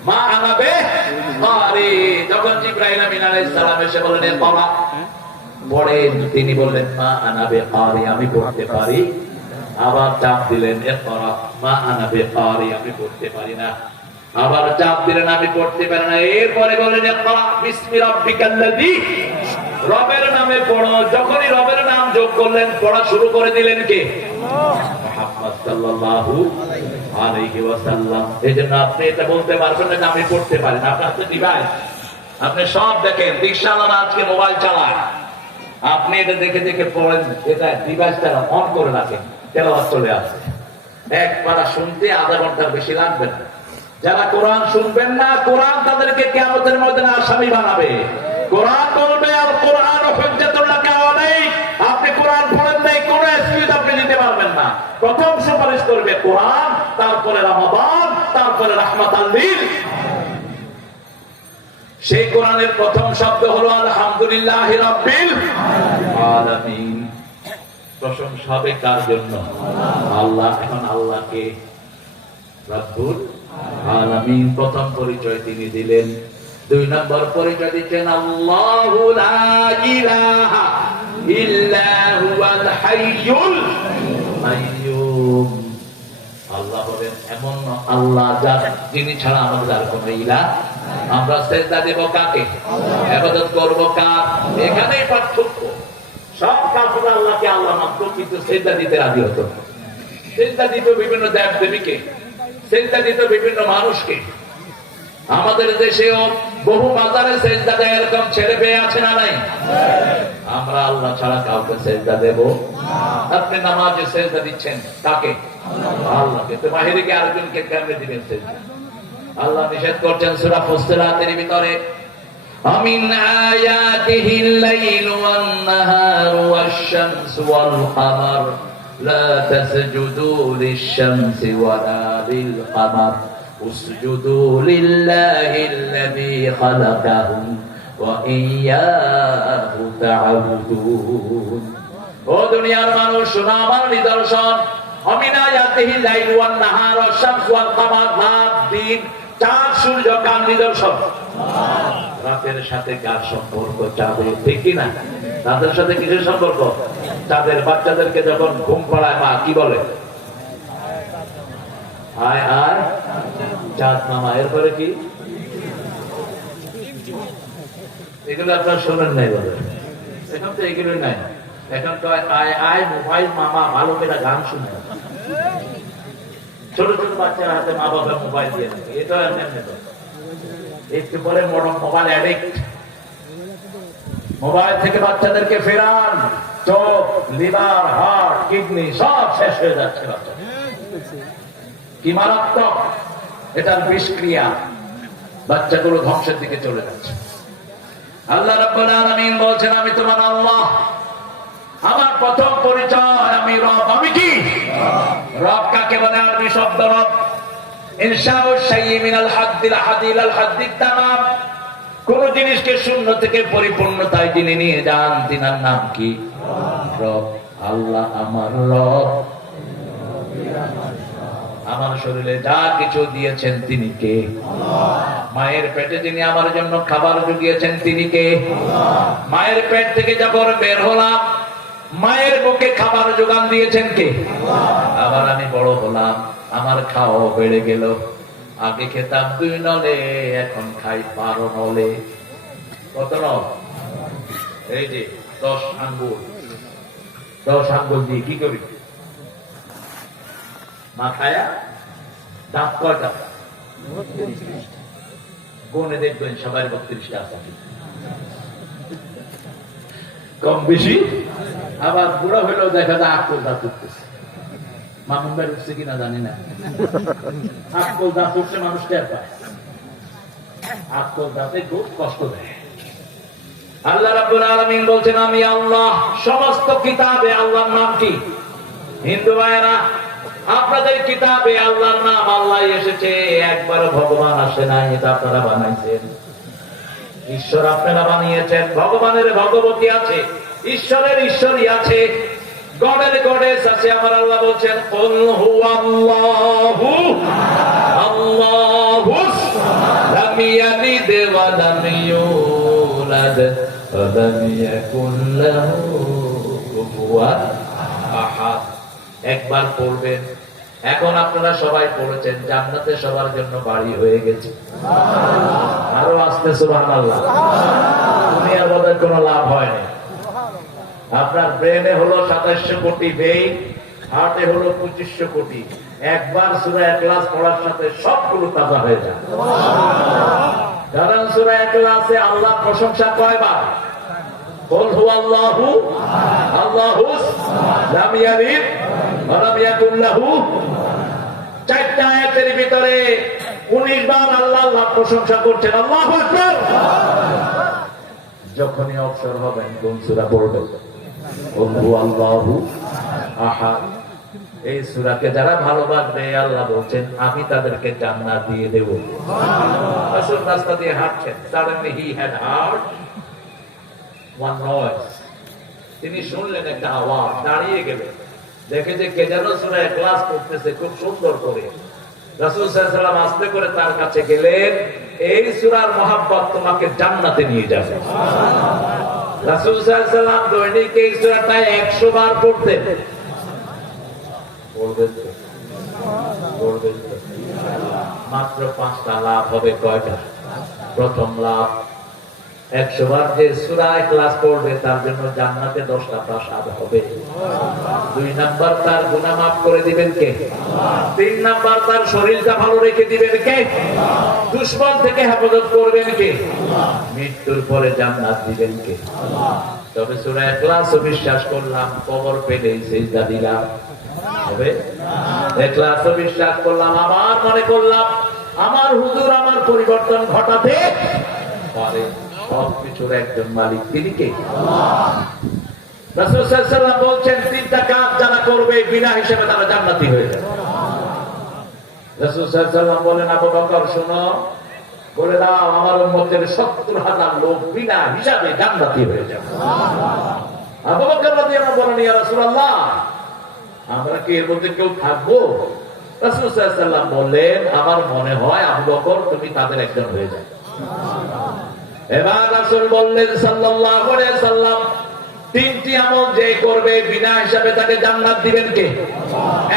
মা আনা বিকারি। যখন জিবরাইল আমিন আলাইহিস সালাম এসে বললেন বাবা পড়েন, তিনি বললেন মা আনা বিকারি, আমি পড়তে পারি। আবার চাপ দিলেন ইকরা, মা আনা বিকারি, আমি পড়তে পারি না। আবার চাপ দিলেন আমি পড়তে পারি না। এরপরে বললেন ইকরা বিসমি রাব্বিকাল্লাযী, রবের নামে পড়ো। যখনই রবের নাম যোগ করলেন, পড়া শুরু করে দিলেন কে? মুহাম্মদ সাল্লাল্লাহু আলাইহি ওয়াসাল্লাম। এজন্য আপনি এটা বলতে পারবেন না যে আমি পড়তে পারি না। আপনার তো ডিভাইস, আপনি সব দেখেন। রিকশাওয়ালা আজকে মোবাইল চালায়, আপনি এটা দেখে দেখে পড়েন, এটা ডিভাইসটা অন করে রাখেন, তেলাওয়াত চলে আসে। এক পারা শুনতে আধা ঘন্টার বেশি লাগবে না। যারা কোরআন শুনবেন না, কোরআন তাদেরকে কিয়ামতের ময়দানে আসামি বানাবে। কোরআন বলবে আল কোরআন হুজ্জাতুল লাকা আলাইক, আপনি কোরআন পড়েন নাই, কোন এক্সকিউজ আপনি দিতে পারবেন না। প্রথম সুপারিশ করবে কোরআন, তারপরে রমাদান, তারপরে রাহমাতাল লিল। সেই কোরআনের প্রথম শব্দ হলো আলহামদুলিল্লাহি রাব্বিল আলামিন। প্রশংসা হবে কার জন্য? আল্লাহ। এখন আল্লাহকে রব্বুল আলামিন প্রথম পরিচয় তিনি দিলেন। দুই নম্বর পরিচয় দিচ্ছেন আল্লাহু লা ইলাহা ইল্লা হুয়াল হাইয়ুল কাইয়্যুম। আল্লাহ বলেন এমন আল্লাহ যার যিনি ছাড়া আমাদের আর কোনো ইলাহ। আমরা সিজদা দেব কাকে, ইবাদত করব কার? এখানেই পার্থক্য। সব কাফেররা আল্লাহকে আল্লাহ মানতো, কিন্তু সিজদা দিতে রাজি হতো না। সিজদা দিত বিভিন্ন দেব দেবীকে, সিজদা দিত বিভিন্ন মানুষকে। আমাদের দেশেও বহু বাজারে সিজদা দেয় এরকম ছেলে পেয়ে আছে না নাই? আমরা আল্লাহ ছাড়া কাউকে সিজদা দেব? আপনি নামাজে সিজদা দিচ্ছেন কাকে? আল্লাহকে। তো বাহিরে আরেকজনকে কেমনে দিবেন সিজদা? আল্লাহ নিষেধ করছেন সূরা ফুসসিলাতের ভিতরে, আমিন আয়াতিহিল লাইলু ওয়ান নাহারু ওয়াশ-শামসু ওয়াল কামার লা তাসজুদু লিশ-শামসি ওয়ালা লিল-কামার উসজুদু লিল্লাহিল্লাযী খালাকাহুম ওয়া ইয়্যাহু তা'বুদুন। ও দুনিয়ার মানুষ, শোনো আমার নিদর্শন। আমিন আয়াতিহিল লাইলু ওয়ান নাহারু ওয়াশ-শামসু ওয়াল কামার, রাত দিন চাঁদ সূর্য কার নিদর্শন? রাতের সাথে কার সম্পর্ক? চাঁদের। ঠিক কিনা? রাতের সাথে কিসের সম্পর্ক? চাঁদের। বাচ্চাদেরকে যখন ঘুম পাড়ায় মা কি বলে? আয় আয় চাঁদ মামা। এরপরে কি? এগুলো আপনার শোনেন নাই বলে? এখন তো এগুলো নাই। এখন তো আয় আয় মোবাইল মামা, ভালো করে গান শুনে। ছোট ছোট বাচ্চারা হাতে মা বাবা মোবাইল দিয়ে থাকে। এটাও এমনি তো একটু পরে মোবাইল অ্যাডিক্ট। মোবাইল থেকে বাচ্চাদেরকে ফেরান, চোখ, লিভার, হার্ট, কিডনি সব শেষ হয়ে যাচ্ছে। কি মারাত্মক! এটার বিষক্রিয়া। বাচ্চাগুলো ধ্বংসের দিকে চলে যাচ্ছে। আল্লাহ রাব্বুল আলামিন বলছেন, আমি তোমার আল্লাহ। আমার প্রথম পরিচয় আমি রব। আমি কি? রব কাকে বলে? আরবি শব্দ রব। ইনশাউ শাইই মিনাল হাদ্দিল হাদিল হাদ্দিত তামাম। কোন জিনিসকে শূন্য থেকে পরিপূর্ণতায় যিনি নিয়ে যান, তিনার নাম কি? রব। আল্লাহ আমার রব। আমার শরীরে যা কিছু দিয়েছেন তিনি কে? মায়ের পেটে যিনি আমার জন্য খাবার জুগিয়েছেন তিনি কে? মায়ের পেট থেকে যখন বের হলাম, মায়ের বুকে খাবার যোগান দিয়েছেন কে? আবার আমি বড় হলাম, আমার খাওয়া বেড়ে গেল। আগে খেতাম 2 নলে, এখন খাই 12 নলে। কত নল? এই যে 10 আঙ্গুল। 10 আঙ্গুল দিয়ে কি করি? মাথায় দাঁত কয়টা? কোনে দেখবেন সবাই 32টা আছে, কম বেশি। আবার বুড়ো হইলেও দেখা যায় আকল দাঁত উঠতেছে। মামুন ভাই উঠছে কিনা জানি না। আকল দাঁত উঠছে মানুষ টের পায়। আকল দাঁতে খুব কষ্ট দেয়। আল্লাহ রাব্বুল আলামিন বলছেন, আমি আল্লাহ। সমস্ত কিতাবে আল্লাহর নাম কি? হিন্দু ভাইরা, আপনাদের কিতাবে আল্লাহর নাম আল্লাহ এসেছে, একবার ভগবান আসে নাই। এটা আপনারা বানাইছেন। ঈশ্বর আপনারা বানিয়েছেন। ভগবানের ভগবতী আছে, ঈশ্বরের ঈশ্বরী আছে, গডের গডেস আছে। আমার আল্লাহ বলছেন, কুল হুয়াল্লাহু আল্লাহুস লাম ইয়ালিদ ওয়া লাম ইউলাদ ওয়া লাম ইয়াকুল লাহু কুফুয়ান আহাদ। একবার পড়বেন। এখন আপনারা সবাই পড়েছেন, জান্নাতে সবার জন্য বাড়ি হয়ে গেছে। আরো আসতে সুবহানাল্লাহ। দুনিয়ার মধ্যে কোনো লাভ হয়নি। আপনার ব্রেনে হলো 2700 কোটি ভেইন, হার্টে হলো 2500 কোটি। একবার সূরা ইখলাস পড়ার সাথে সবগুলো তাজা হয়ে যায়। কারণ সূরা ইখলাসে আল্লাহ প্রশংসা কয়বার? কুল হুয়াল্লাহু আল্লাহুস লাম ইয়ালিদ ওয়া লাম ইয়াকুল লাহু। 4টা আয়াতের ভিতরে 19 বার আল্লাহ আল্লাহ প্রশংসা করছেন। আল্লাহু আকবার। যখনই অবসর হবেন কোন সূরা পড়বেন? কুল হুয়াল্লাহু আহাদ। এই সূরাকে যারা ভালোবাসবে আল্লাহ বলছেন, আমি তাদেরকে জান্নাত দিয়ে দেব। রাসূল রাস্তা দিয়ে হাঁটছেন। Suddenly he had heard one noise. তিনি শুনলেন একটা আওয়াজ, দাঁড়িয়ে গেলেন। দেখে যে কে যেন সূরা ইখলাস পড়তেছে খুব সুন্দর করে। রাসূল সাল্লাল্লাহু আলাইহি ওয়াসাল্লাম আস্তে করে তার কাছে গেলেন, এই সূরার মহব্বত তোমাকে জান্নাতে নিয়ে যাবে। রাসূল সাল্লাল্লাহু আলাইহি ওয়াসাল্লাম দৈনিক এই সূরাটা 100 বার পড়তেন। পড়বেন তো? মাত্র 5টা লাভ হবে। কয়টা? প্রথম লাভ, 100 বার যে সূরা ইখলাস পড়বে তার জন্য জান্নাতে 10টা প্রাসাদ হবে। 2 নাম্বার, তার গুনাহ মাফ করে দিবেন কে? 3 নাম্বার, তার শরীরটা ভালো রেখে দিবেন কে? দুশমন থেকে হেফাজত করবেন কে? মৃত্যুর পরে জান্নাত দিবেন কে? তবে সূরা ইখলাসও বিশ্বাস করলাম, কবর পেলেই সিজদা দিলাম, হবে? ইখলাসও বিশ্বাস করলাম, আবার মনে করলাম আমার হুজুর আমার পরিবর্তন ঘটাতে পারে। সবকিছুর একজন মালিক, তিনি কে? রাসূল সাল্লাল্লাহু আলাইহি ওয়াসাল্লাম বলছেন 3টা কাজ যারা করবে বিনা হিসেবে তারা জান্নাতি হয়ে যাবে। রাসূল সাল্লাল্লাহু আলাইহি ওয়াসাল্লাম বলেন, আবু বকর শোনো, বলে দাও আমার উম্মতের 70,000 লোক বিনা হিসাবে জান্নাতি হয়ে যাবে। আবু বকর রাদিয়াল্লাহু বলেন, ইয়া রাসূলুল্লাহ, আমরা কি এর মধ্যে কেউ থাকবো? রাসূল সাল্লাল্লাহু আলাইহি ওয়াসাল্লাম বললেন, আমার মনে হয় আবু বকর তুমি তাদের একজন হয়ে যাবে। এবার রাসূল বললেন সাল্লাল্লাহু আলাইহি ওয়াসাল্লাম, 3টি আমল যে করবে বিনা হিসাবে তাকে জান্নাত দিবেন কে?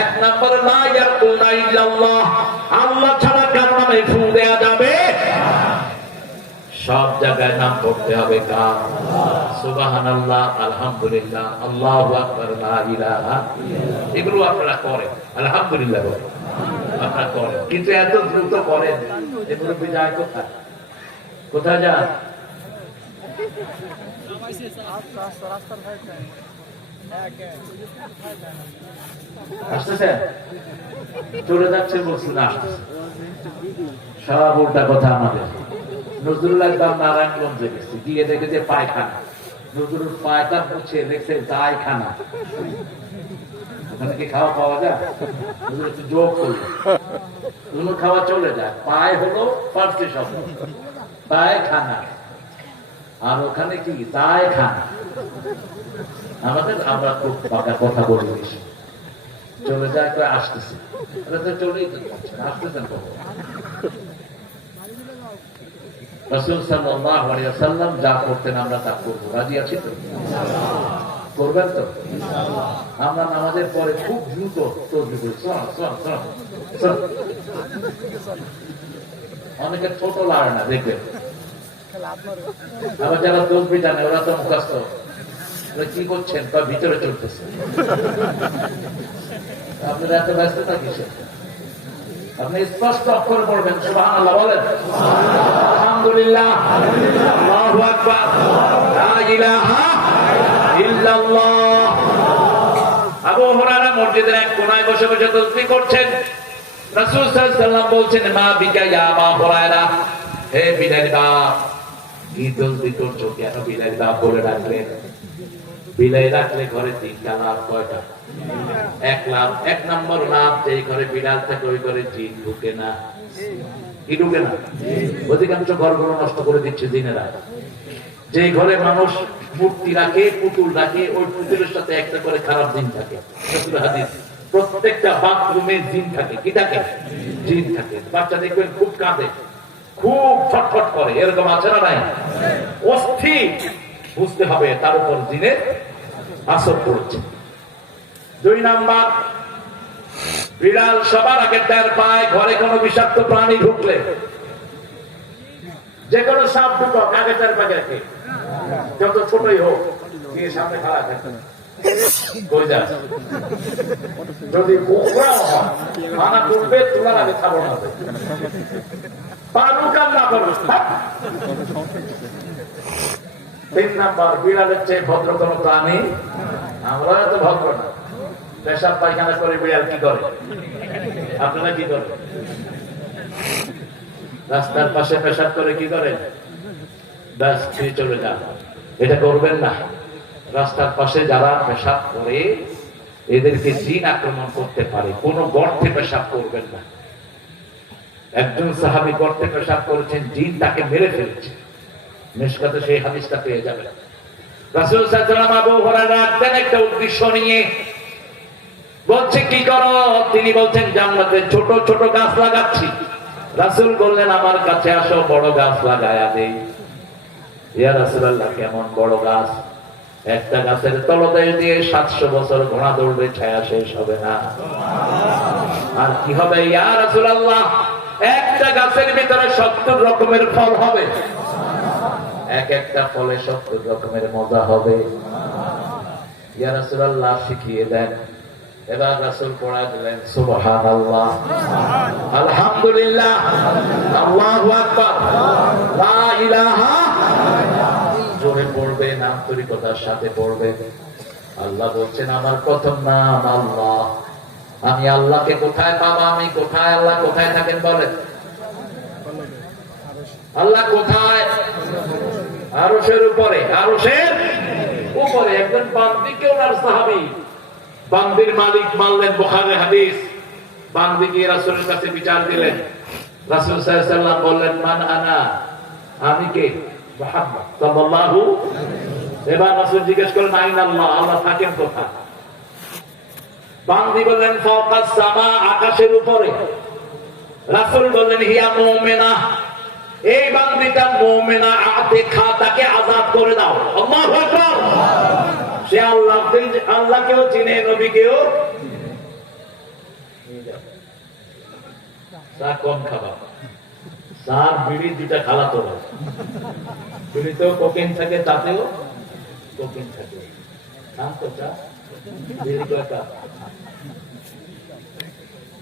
1 নাম্বার, লা ইয়াকুনা ইল্লাল্লাহ, আল্লাহ ছাড়া কারো নামে ফু দেয়া যাবে। সব জায়গায় নাম পড়তে হবে কার? সুবহানাল্লাহ, আলহামদুলিল্লাহ, আল্লাহু আকবার, লা ইলাহা ইল্লাল্লাহ। এগুলো আপনারা করেন, আলহামদুলিল্লাহ বলেন, আপনারা করেন, কিন্তু এত দ্রুত করেন, এগুলো বিদায় কোথায়? কোথায় যান? আসতেছে, চলে যাচ্ছে, বলছি না আসতেছে। সব উল্টা কথা আমাদের। নজরুল একদম নারায়ণগঞ্জে গেছে, গিয়ে দেখে যে পায়খানা, নজরুল পায়টা মুছে দেখছে দায়খানা। ওখানে কি খাওয়া পাওয়া যায়? একটু যোগ করলো, খাওয়া চলে যায়। পায় হলো ফার্সি শব্দ, পায়খানা, আর ওখানে কি দায়খানা। আমাদের আমরা খুব পাকা কথা বলি, বেশি চলে যায় তো আসতেছে, চলেই আসতেছেন কখন? রাসূল সাল্লাল্লাহু আলাইহি ওয়াসাল্লাম যা করতেন আমরা তা করব। রাজি আছি তো? করবেন তো? আমরা নামাজের পরে খুব দ্রুত তসবিহ করি, অনেকে ছোট লাগে না, দেখবেন। আবার যারা তসবিহ জানে ওরা তো মুখস্থ, কি করছেন তার ভিতরে চলতেছে। আপনারা এত ব্যস্ততা কিসের? আপনি স্পষ্ট অক্ষরে পড়বেন, সুবহানাল্লাহ বলেন, আলহামদুলিল্লাহ, আল্লাহু আকবার, লা ইলাহা ইল্লাল্লাহ। আবু হুরায়রা মসজিদের এক কোণায় বসে বসে তাসবিহ করছেন। রাসূল সাল্লাল্লাহু আলাইহি ওয়াসাল্লাম বলছেন, মা বিকা ইয়া আবু হুরায়রা, হে বিলাল বাপ, কি তাসবিহ করছো কেন? বিলাল বাপ বলে ডাকলেন। বিলাই রাখলে ঘরে 3টা লাভ। কয়টা? 1 লাভ। 1 নম্বর লাভ, যে ঘরে বিড়াল থাকে ওই ঘরে জিন ঢুকে না। কি ঢুকে না? অধিকাংশ ঘরগুলো নষ্ট করে দিচ্ছে জিনেরা। যে ঘরে মানুষ মূর্তি রাখে, পুতুল রাখে, ওই পুতুলের সাথে একটা করে খারাপ জিন থাকে। প্রত্যেকটা বাথরুমে জিন থাকে। কি থাকে? জিন থাকে। বাচ্চা দেখবেন খুব কাঁদে, খুব ছটফট করে, এরকম আছে না নাই? অস্থির, বুঝতে হবে তার উপর জিনের আসর পড়েছে। 2 নাম্বার, বিড়াল সবার আগে টের পায় ঘরে কোনো বিষাক্ত প্রাণী ঢুকলে। যে কোনো সাপ ঢুকো আগে টের পায়, যত ছোটই হোক, গিয়ে সামনে খাড়া থাকে। যদি মানা করবে তোমার আগে খাবো না, পারুক আর না পারুক। 3 নাম্বার, বিড়ালের চেয়ে ভদ্র কোন প্রাণী, আমরা তো ভদ্র না। পেশাব পায়খানা করে বিড়াল কি করে? আপনারা কি করেন? রাস্তার পাশে পেশাব করে কি করেন? ব্যাস, ফিরে চলে যান। এটা করবেন না। রাস্তার পাশে যারা পেশাব করে এদেরকে জিন আক্রমণ করতে পারে। কোন গর্তে পেশাব করবেন না। একজন সাহাবী গর্তে পেশাব করেছেন, জিন তাকে মেরে ফেলেছে। মিশকাতে সেই হাদিসটা পেয়ে যাবেন। রাসূল সাল্লাল্লাহু আলাইহি ওয়াসাল্লাম আবু হুরায়রার একটা উদ্দেশ্য নিয়ে বলছে, কি করো? তিনি বলছেন, জান্নাতে ছোট ছোট গাছ লাগাচ্ছি। রাসূল বললেন আমার কাছে আসো, বড় গাছ লাগায়া দেই। ইয়া রাসূলুল্লাহ, কেমন বড় গাছ? একটা গাছের তলদেশ দিয়ে 700 বছর ঘোড়া দৌড়বে, ছায়া শেষ হবে না। আর কি হবে ইয়া রাসূলুল্লাহ? একটা গাছের ভিতরে 70 রকমের ফল হবে, এক একটা ফলে 70 রকমের মজা হবে। ইয়া রাসূলুল্লাহ শিখিয়ে দেন। এবার রাসূল পড়ায় দিলেন সুবহানাল্লাহ, আলহামদুলিল্লাহ, আল্লাহু আকবার, লা ইলাহা। জোরে পড়বেন, আন্তরিকতার সাথে পড়বেন। আল্লাহ বলছেন আমার প্রথম নাম আল্লাহ। আমি আল্লাহকে কোথায় পাবো? আমি কোথায়? আল্লাহ কোথায় থাকেন বলেন? আল্লাহ কোথায়? আরশের উপরে। আরশের উপরে। একজন বান্দিকে ওনার সাহাবী, বান্দির মালিক মানলেন, বুখারী হাদিস। বান্দিকে রাসূলের কাছে বিচার দিলেন। রাসূল সাল্লাল্লাহু আলাইহি ওয়াসাল্লাম বললেন মান আনা, আমি কে? মুহাম্মদ সাল্লাল্লাহু। এবার রাসূল জিজ্ঞেস করলেন আইনা আল্লাহ, আল্লাহ থাকেন কোথায়? বান্দি বললেন ফাওকাস সামা, আকাশের উপরে। রাসূল বললেন হিয়া মুমিনা, এই বান্দিটা মুমিনা, আতিকা, তাকে আযাদ করে দাও। আল্লাহু আকবার। সে আল্লাহকেও চিনে, নবীকেও। চা কম খাবা, চার বিড়ি দুটা খালাতো ভাই। বিড়িতেও কোকেন থাকে, তাতেও কোকেন থাকে। শান্ত চা, বিড়ি কয়টা?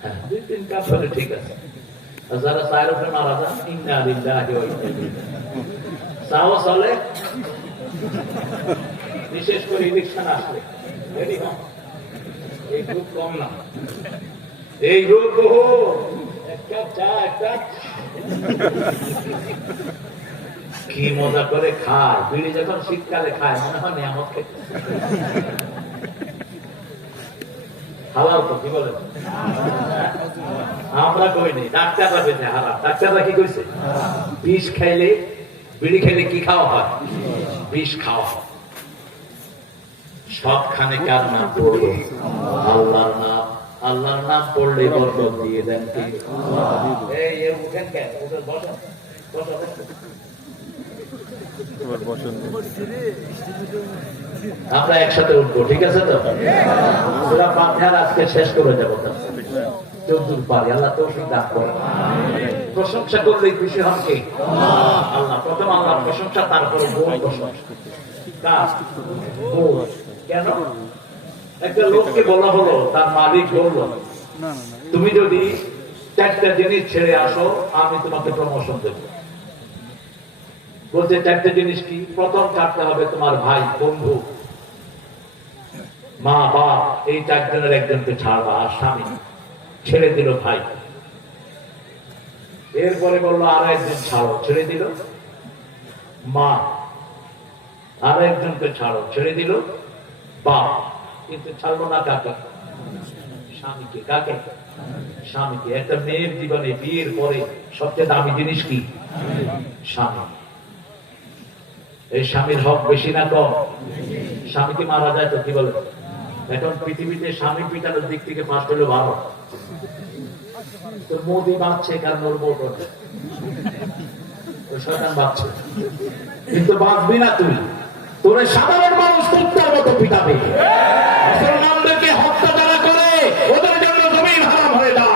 হ্যাঁ, 2-3 কাপ হলে ঠিক আছে। আর যারা চায়ের উপরে মারা যান, ইন্না লিল্লাহি ওয়া ইন্না ইলাইহি রাজিউন। চাও চলে, বিশেষ করে ইলেকশন আসলে। এই গ্রুপ কম না, এই গ্রুপ বহু। একটা চা, একটা কি মজা করে খায়। বিড়ি যখন শীতকালে খায় মনে হয় নিয়ামত খেতে। হালাল তো, কি বলেন? আমরা কইনি, ডাক্তাররা বেঁচে হারাম। ডাক্তাররা কি কইছে? বিষ খাইলে, বিড়ি খাইলে কি খাওয়া হয়? বিষ খাওয়া হয়। সবখানে কার নাম পড়বো? আল্লাহর নাম। আল্লাহর নাম পড়লে বরকত দিয়ে দেন। এই উঠেন কেন? বসেন, আমরা একসাথে উঠবো, ঠিক আছে তো? সূরা ফাতিহা আজকে শেষ করে যাবো, যতদূর পারি। আল্লাহ তৌফিক দান করেন। প্রশংসা করলেই খুশি হন কে? আল্লাহ। প্রথম আল্লাহর প্রশংসা, তারপরে বউর প্রশংসা। কেন? একটা লোককে বলা হলো, তার মালিক বলল তুমি যদি 4টা জিনিস ছেড়ে আসো আমি তোমাকে প্রমোশন দেব। বলছে 4টা জিনিস কি? প্রথম ছাড়তে হবে তোমার ভাই, বন্ধু, মা, বাপ, এই 4 জনের একজনকে ছাড়বা। আর স্বামী ছেড়ে দিল ভাই। এরপরে বললো আরো একজন ছাড়ো, ছেড়ে দিল মা। আরো একজনকে ছাড়ো, ছেড়ে দিল বাপ। কিন্তু ছাড়লো না কাকে? স্বামীকে। কাকে? স্বামীকে। একটা মেয়ের জীবনে বিয়ের পরে সবচেয়ে দামি জিনিস কি? স্বামী। এই স্বামীর হক বেশি না কম? স্বামীকে মারা যায় তো কি বলে? এখন পৃথিবীতে স্বামী পিটানোর দিক থেকে ফার্স্ট হলো ভালো। তো মোদি বাঁচছে কারণ ওর বউ করবে, শয়তান বাঁচছে। কিন্তু বাঁচবি না তুই, তোরে সাধারণ মানুষ কুত্তার মতো পিটাবে। মুসলমানদেরকে হত্যা যারা করে ওদের জন্য জমিন হারাম হয়ে যায়।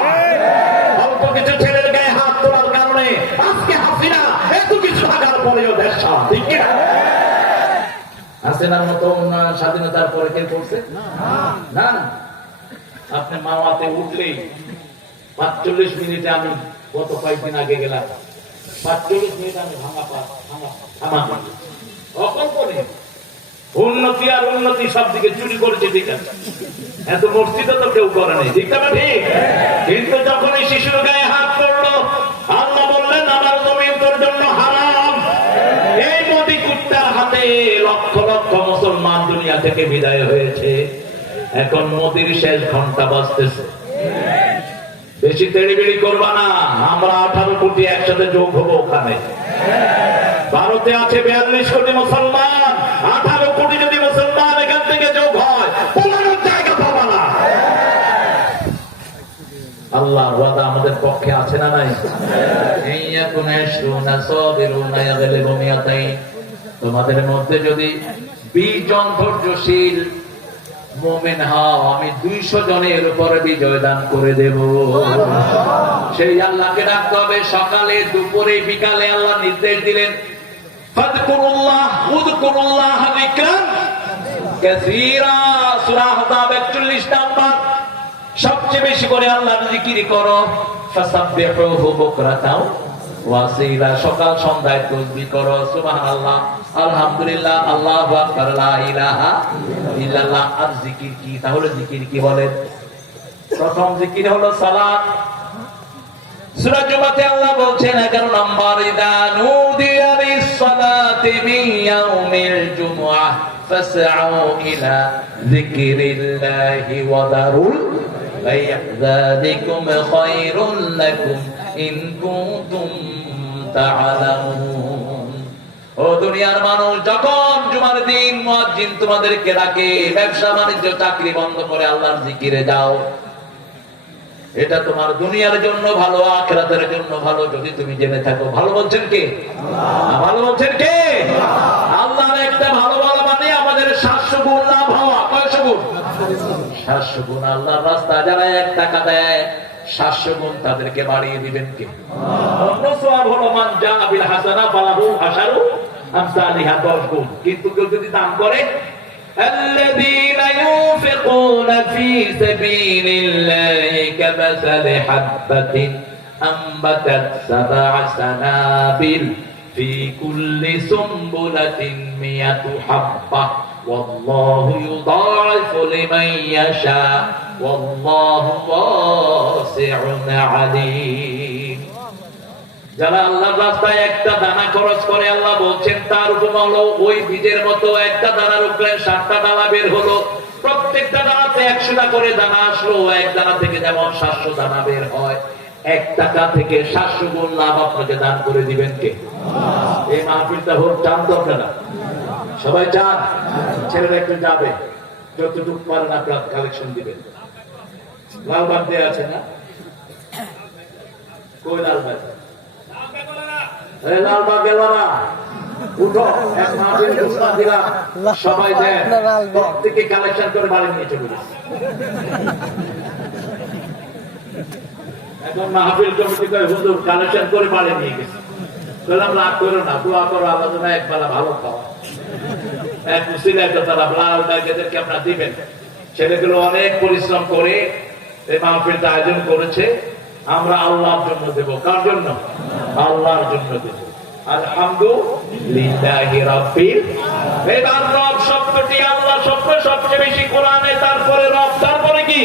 অল্প কিছু ছেলের গায়ে হাত তোলার কারণে আজকে হাসিনা এত কিছু থাকার পরেও দেশ ঠিক কিনা? হাসিনার মতো উন্নয়ন স্বাধীনতার পরে কে করছে? না। আপনি মাওয়াতে উঠলেই 45 মিনিটে, আমি গত কয়েকদিন আগে গেলাম, 45 মিনিট আমি ভাঙা অকল্পনে। উন্নতি আর উন্নতি সব দিকে চুরি করেছে, ঠিক আছে। এত মসজিদও তো কেউ করে নেই, ঠিক না? ঠিক। কিন্তু যখন এই শিশুর গায়ে হাত পড়লো, আল্লাহ বললেন আমার জমিন তোর জন্য হারাম। এই মোদি কুত্তার হাতে লক্ষ লক্ষ মুসলমান দুনিয়া থেকে বিদায় হয়েছে। এখন মোদির শেষ ঘন্টা বাজতেছে। বেশি তেড়িবেড়ি করবা না। আমরা 18 কোটি একসাথে যোগ হবো ওখানে। ভারতে আছে 42 কোটি মুসলমান। 18 কোটি যদি মুসলমান এখান থেকে যোগ হয়, পলানোর জায়গা পাবা না। আল্লাহ ওয়াদা আমাদের পক্ষে আছে না নাই? তোমাদের মধ্যে যদি 20 জন ধৈর্যশীল মুমিন হও, আমি 200 জনের উপরে বিজয় দান করে দেব। সেই আল্লাহকে ডাকতে হবে সকালে, দুপুরে, বিকালে। আল্লাহ নির্দেশ দিলেন ফাযকুরুল্লাহ উযকুরুল্লাহ যিকরান কাসীরা, সূরা আহজাব 41 নাম্বার। সবচেয়ে বেশি করে আল্লাহর জিকির করো। ফাসাব্বিহুহু বুকরাতাও ওয়া আসীলা, সকাল সন্ধ্যায় তাসবিহ করো, সুবহানাল্লাহ, আলহামদুলিল্লাহ, আল্লাহু আকবার, লা ইলাহা ইল্লাল্লাহ। আর জিকির কি? তাহলে জিকির কি বলেন? প্রথম জিকির হলো সালাত। সূরা জুমাতে আল্লাহ বলছেন 11 নম্বর, ইদা নুদিয়া লিস-সালাতি মিন ইয়াউমিল জুমআহ ফাসআউ ইলা যিকরিল্লাহি ওয়া দারুল বাই'আ যালিকুম খায়রুল লাকুম ইন কুনতুম তা'লামুন। ও দুনিয়ার মানুষ, যখন জুমার দিন মুয়াজ্জিন তোমাদেরকে ডাকে ব্যবসা বাণিজ্য চাকরি বন্ধ করে আল্লাহর জিকিরে যাও, এটা তোমার দুনিয়ার জন্য ভালো, আখিরাতের জন্য ভালো, যদি তুমি জেনে থাকো। ভালো বলছেন কে? ভালো বলছেন কে? আল্লাহর একটা ভালো বলা মানে আমাদের 700 গুণ লাভ হওয়া। কয়শো গুণ? 700 গুণ। আল্লাহর রাস্তায় যারা 1 টাকা দেয় 700 গুণ তাদেরকে বাড়িয়ে দিবেন কে? অন্য সওয়াব হলো মান জা বিল হাসানা ফালাহু আশারু আমসালিহা, 10 গুণ। কিন্তু কেউ যদি দান করে, الذين ينفقون في سبيل الله كمثل حبة أنبتت 7 سنابل في كل سنبلة 100 حبة والله يضاعف لمن يشاء والله واسع عليم। যারা আল্লাহর রাস্তায় একটা দানা খরচ করে, আল্লাহ বলছেন তার উপমা হলো ওই বীজের মতো। একটা দানার উপরে 7টা দানা বের হলো, প্রত্যেকটা দানাতে 100টা করে দানা আসলো। এক দানা থেকে যেমন 700 দানা বের হয়, 1 টাকা থেকে 700 গুণ লাভ আপনাকে দান করে দিবেন কে? এই মাহফিলটা হোক, চান তো আপনারা? সবাই চান? ছেলেরা একটু যাবে, যতটুকু পারেন আপনারা কালেকশন দিবেন। লালবাগ দিয়ে আছে না? কই লালবাগ? লালবাগ গেল না, উঠো, এক মাহফিল ঘোষণা দিলাম, সবাই দেন, প্রত্যেকে কালেকশন করে বাড়ি নিয়ে চলে গেছে। এখন মাহফিল কমিটি করে হুজুর কালেকশন করে বাড়ি নিয়ে গেছে। বললাম রাগ করো না, দোয়া করো আলোচনা একবেলা ভালো খাওয়া। এক মুসিলায় তো তারা লালবাগেদেরকে আপনারা দিবেন। ছেলেগুলো অনেক পরিশ্রম করে এই মাহফিলটা আয়োজন করেছে। আমরা আল্লাহর জন্য দেব। কার জন্য? আল্লাহর জন্য দেব। আলহামদুলিল্লাহি রাব্বিল আলামিন। এবার রব শব্দটি আল্লাহ শব্দ সবচেয়ে বেশি কোরআনে, তারপরে রব, তারপরে কি?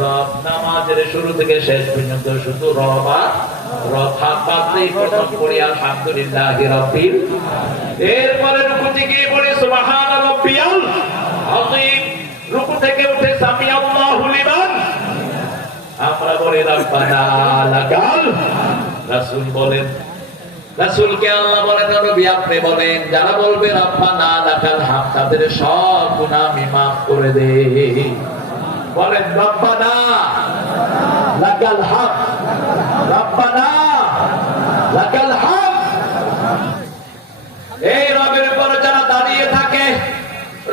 রব। নামাজের শুরু থেকে শেষ পর্যন্ত শুধু রব আর রব। হাত পাতলেই প্রথম পড়ি আলহামদুলিল্লাহি রাব্বিল আলামিন। এরপরে রুকু থেকে পড়ি সুবহান রাব্বিয়াল আযীম। রুকু থেকে উঠে সামি আল্লাহু লিমান। আমরা বলি রব্বানা লাকাল। রাসূল বলেন, রাসূলকে আল্লাহ বলেন, নবী আপনি বলেন, যারা বলবে রব্বানা লাকাল হামদ তাদের সব গুনাহ আমি maaf করে দেই। বলেন রব্বানা লাকাল হামদ, রব্বানা লাকাল হামদ। এই রবের উপরে যারা দাঁড়িয়ে থাকে,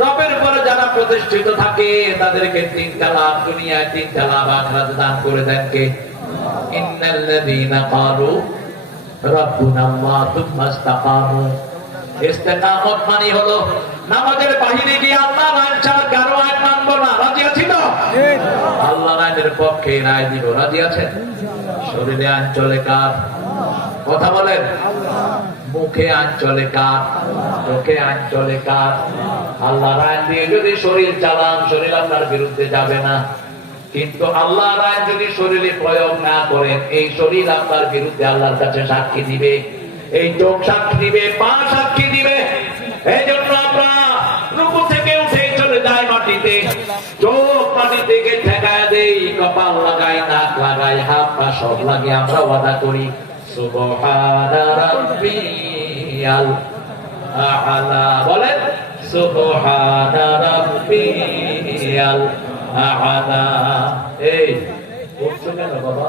রবের উপরে যারা প্রতিষ্ঠিত থাকে, তাদেরকে 3টা লাভ দুনিয়ায়, 3টা লাভ আখিরাতে দান করে দেন কে? ইন্নাল্লাযীনা ক্বালু রাব্বুনা আল্লাহ সুম্মা ইসতাকামু। ইস্তেকামত মানে হলো নামাজের বাহিরে গিয়ে আল্লাহর আইন ছাড়া কারো আইন মানবো না। রাজি আছি তো? আল্লাহর আইনের পক্ষে রায় দিব। রাজি আছেন? শরীরে আইন চলে কার? কথা বলেন। মুখে আইন চলে কার? চোখে আইন চলে কার? আল্লাহর আইন দিয়ে যদি শরীর চালান, শরীর আপনার বিরুদ্ধে যাবে না। কিন্তু আল্লাহর আইন যদি শরীরে প্রয়োগ না করেন, এই শরীর আপনার বিরুদ্ধে আল্লাহর কাছে সাক্ষী দিবে। এই চোখ সাক্ষী দিবে, পা সাক্ষী দিবে। এই জন্য আমরা রুকু থেকে উঠে চলে যাই মাটিতে, চোখ মাটি থেকে ঠেকায় দেই, কপাল লাগাই, নাক লাগাই, হাত পা সব লাগে। আমরা ওয়াদা করি সুবহানা রাব্বিয়াল আ'লা। বলেন সুবহানা রাব্বিয়াল আ'লা। এই বলছো কেন বাবা?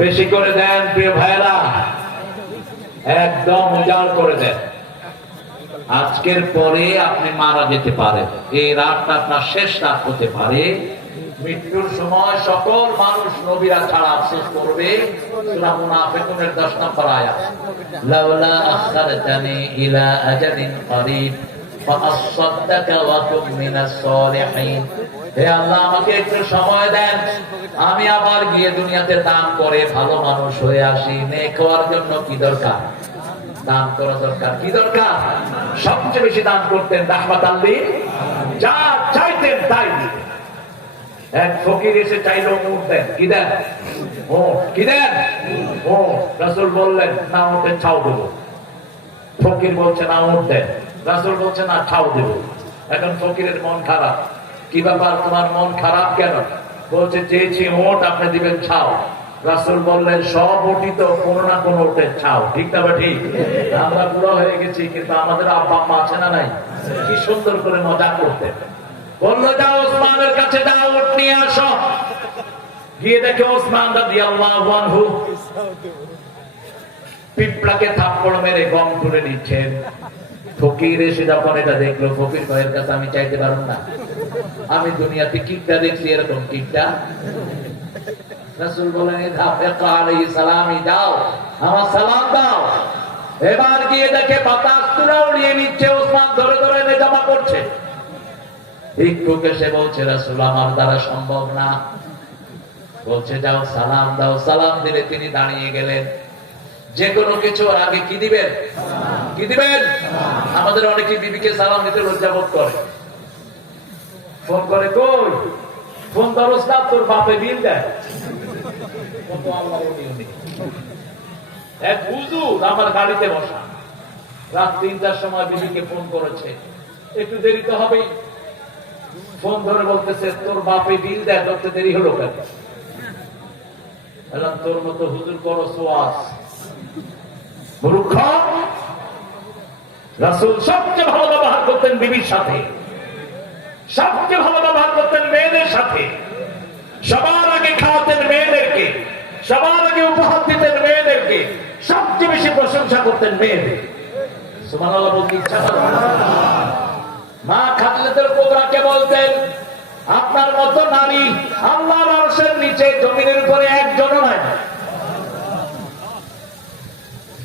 বেশি করে দেন প্রিয় ভাইরা, একদম উজাড় করে দেন। আজকের পরে আপনি মারা যেতে পারেন, এই রাতটা আপনার শেষ রাত হতে পারে। মৃত্যুর সময় সকল মানুষ নবীরা ছাড়া আফসোস করবে। সূরা মুনাফিকুনের 10 নম্বর আয়াত, লাউলা আখখারতানি ইলা আজালিন করিব ফাআসসাদদাকা ওয়া কুম মিনাস সালিহিন। হে আল্লাহ, আমাকে একটু সময় দেন, আমি আবার গিয়ে দুনিয়াতে দান করে ভালো মানুষ হয়ে আসি। নেক হওয়ার জন্য কি দরকার? দান করা দরকার। কি দরকার? সবচেয়ে বেশি দান করতেন রাহমাতাল লিল, যা চাইতেন তাই দিতেন। এক ফকির এসে চাইল উট দেন, কি দেন? উট। কি দেন? উট। রাসূল বললেন না, উটের ছাও দেবো। ফকির বলছে না, উট দেন। রাসূল বলছে না, ছাও দেবো। এখন ফকিরের মন খারাপ। কি ব্যাপার, তোমার মন খারাপ কেন? বলছে চেয়েছি উট, আপনি দিবেন ছাও। রাসূল বললেন সব উটই তো কোনো না কোনো উটের ছাও। ঠিক না বা ঠিক? আমরা বুড়ো হয়ে গেছি, কিন্তু আমাদের আব্বা আম্মা আছে না নাই? কি সুন্দর করে মজা করতেন। বললো যাও ওসমানের কাছে যাও, উট নিয়ে আসো। গিয়ে দেখে ওসমান রাদিয়াল্লাহু আনহু পিঁপড়াকে থাপ্পড় মেরে গম তুলে নিচ্ছেন। ফকির এসে যখন এটা দেখলো, ফকির ভাইয়ের কাছে আমি চাইতে পারব না, আমি দুনিয়াতে কিটটা দেখছি এরকম কিটটা। রাসূল বলেন ইযহাব আলাইহিস সালাম, যাও আমার সালাম দাও। এবার গিয়ে দেখে বাতাস তুলে উড়িয়ে নিচ্ছে, ওসমান ধরে ধরে এনে জমা করছে। ভিক্ষুক এসে বলছে রাসূল আমার দ্বারা সম্ভব না। বলছে যাও সালাম দাও। সালাম দিলে তিনি দাঁড়িয়ে গেলেন। যে কোনো কিছু আগে কি দিবেন? কি দিবেন? আমাদের অনেকে বিবিকে সালাম দিতে লজ্জা বোধ করে। ফোন করে, কই ফোন ধরস না, তোর বাপে বিল দেয়। এক হুজুর আমার গাড়িতে বসা, রাত 3টার সময় বিবিকে ফোন করেছে, একটু দেরিতে হবে। ফোন ধরে বলতেছে তোর বাপে বিল দেয়, ধরতে দেরি হলো কেন? তোর মতো হুজুর করো সোয়াস মূর্খ। রাসূল সবচেয়ে ভালো ব্যবহার করতেন বিবির সাথে, সবচেয়ে ভালো ব্যবহার করতেন মেয়েদের সাথে। সবার আগে খাওয়াতেন মেয়েদেরকে, সবার আগে উপহার দিতেন মেয়েদেরকে, সবচেয়ে বেশি প্রশংসা করতেন মেয়েদের। সুবহানাল্লাহ বলতে ইচ্ছা করে। মা খাদিজাতুল কুবরাকে বলতেন আপনার মতো নারী আল্লাহর আরশের নিচে জমিনের উপরে একজনও নাই।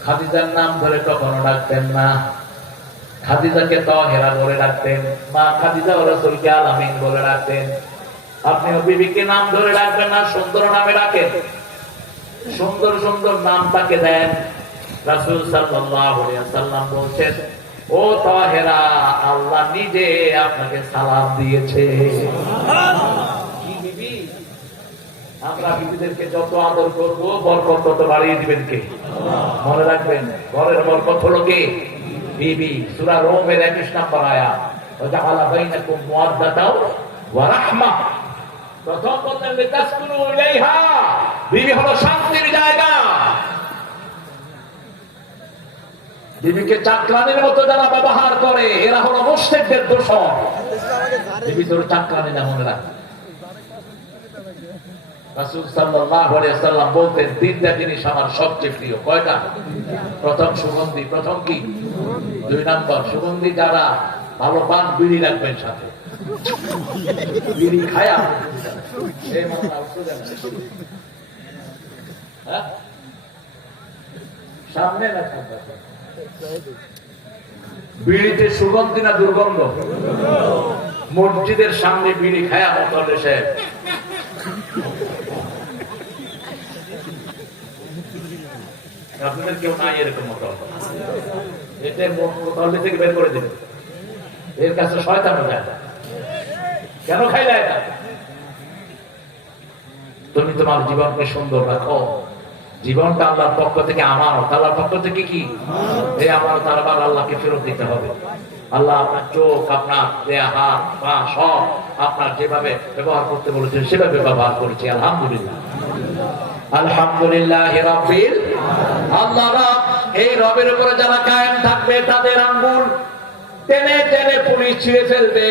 খাদিজার নাম ধরে কখনো ডাকতেন না, খাদিজাকে তাহেরা বলে ডাকতেন। মা খাদিজা ও রাসূলকে আল আমিন বলে ডাকতেন। আপনিও বিবিকে নাম ধরে ডাকবেন না, সুন্দর নামে ডাকেন। সুন্দর সুন্দর নাম তাকে দেন। রাসূল সাল্লাল্লাহু আলাইহি ওয়াসাল্লাম বলেন ও তাহেরা, আল্লাহ নিজে আপনাকে সালাম দিয়েছে। কি বিবি, আমরা বিবিদেরকে যত আদর করব বরকত তত বাড়িয়ে দিবেন কে? মনে রাখবেন, ঘরের বরকত হলো কে? বিবি। সূরা রুমের 21 নম্বর আয়াত, ওয়াজাআলা বাইনাকুম মুওয়াদ্দাতাও ওয়া রাহমা। প্রথম বললেন লিতাসকুনু ইলাইহা, বিবি হলো শান্তির জায়গা। বিবিকে চাকরানির মতো যারা ব্যবহার করে এরা হলো মুশরিকদের দোষর। বিবি তোর চাকরানি না, মনে রাখ। রাসূল সাল্লাল্লাহু আলাইহি ওয়াসাল্লাম বলতেন তিনটা জিনিস আমার সবচেয়ে প্রিয়। কয়টা? প্রথম সুগন্ধি। প্রথম কি? 2 নম্বর সুগন্ধি যারা ভালো পান, বিড়ি রাখবেন সাথে। বিড়ি খায়া এই মাথা উঠে যাচ্ছে। হ্যাঁ, সামনে রাখা। বিড়িতে সুগন্ধি না দুর্গন্ধ? মসজিদের সামনে বিড়ি খায়া মতো সাহেব, আপনাদের কেউ নাই এরকম মতো? এটা মোটরলি থেকে বের করে দিবে। এর কাছে শয়তানও যায় না। কেন খাইলে এটা? তুমি তোমার জীবনকে সুন্দর রাখো। জীবনটা আল্লাহর পক্ষ থেকে আমানত। আল্লাহর পক্ষ থেকে কি? এই আমানত আবার আল্লাহকে ফেরত দিতে হবে। আল্লাহ আপনার চোখ, আপনার দেয়া, হাত, পা সব আপনার যেভাবে ব্যবহার করতে বলেছেন সেভাবে ব্যবহার করেছি। আলহামদুলিল্লাহ, আলহামদুলিল্লাহ রাব্বিল আল্লাহ। এই রবের উপরে যারা কায়েম থাকবে তাদের আঙ্গুল টেনে টেনে পুলিশ ছিঁড়ে ফেলবে,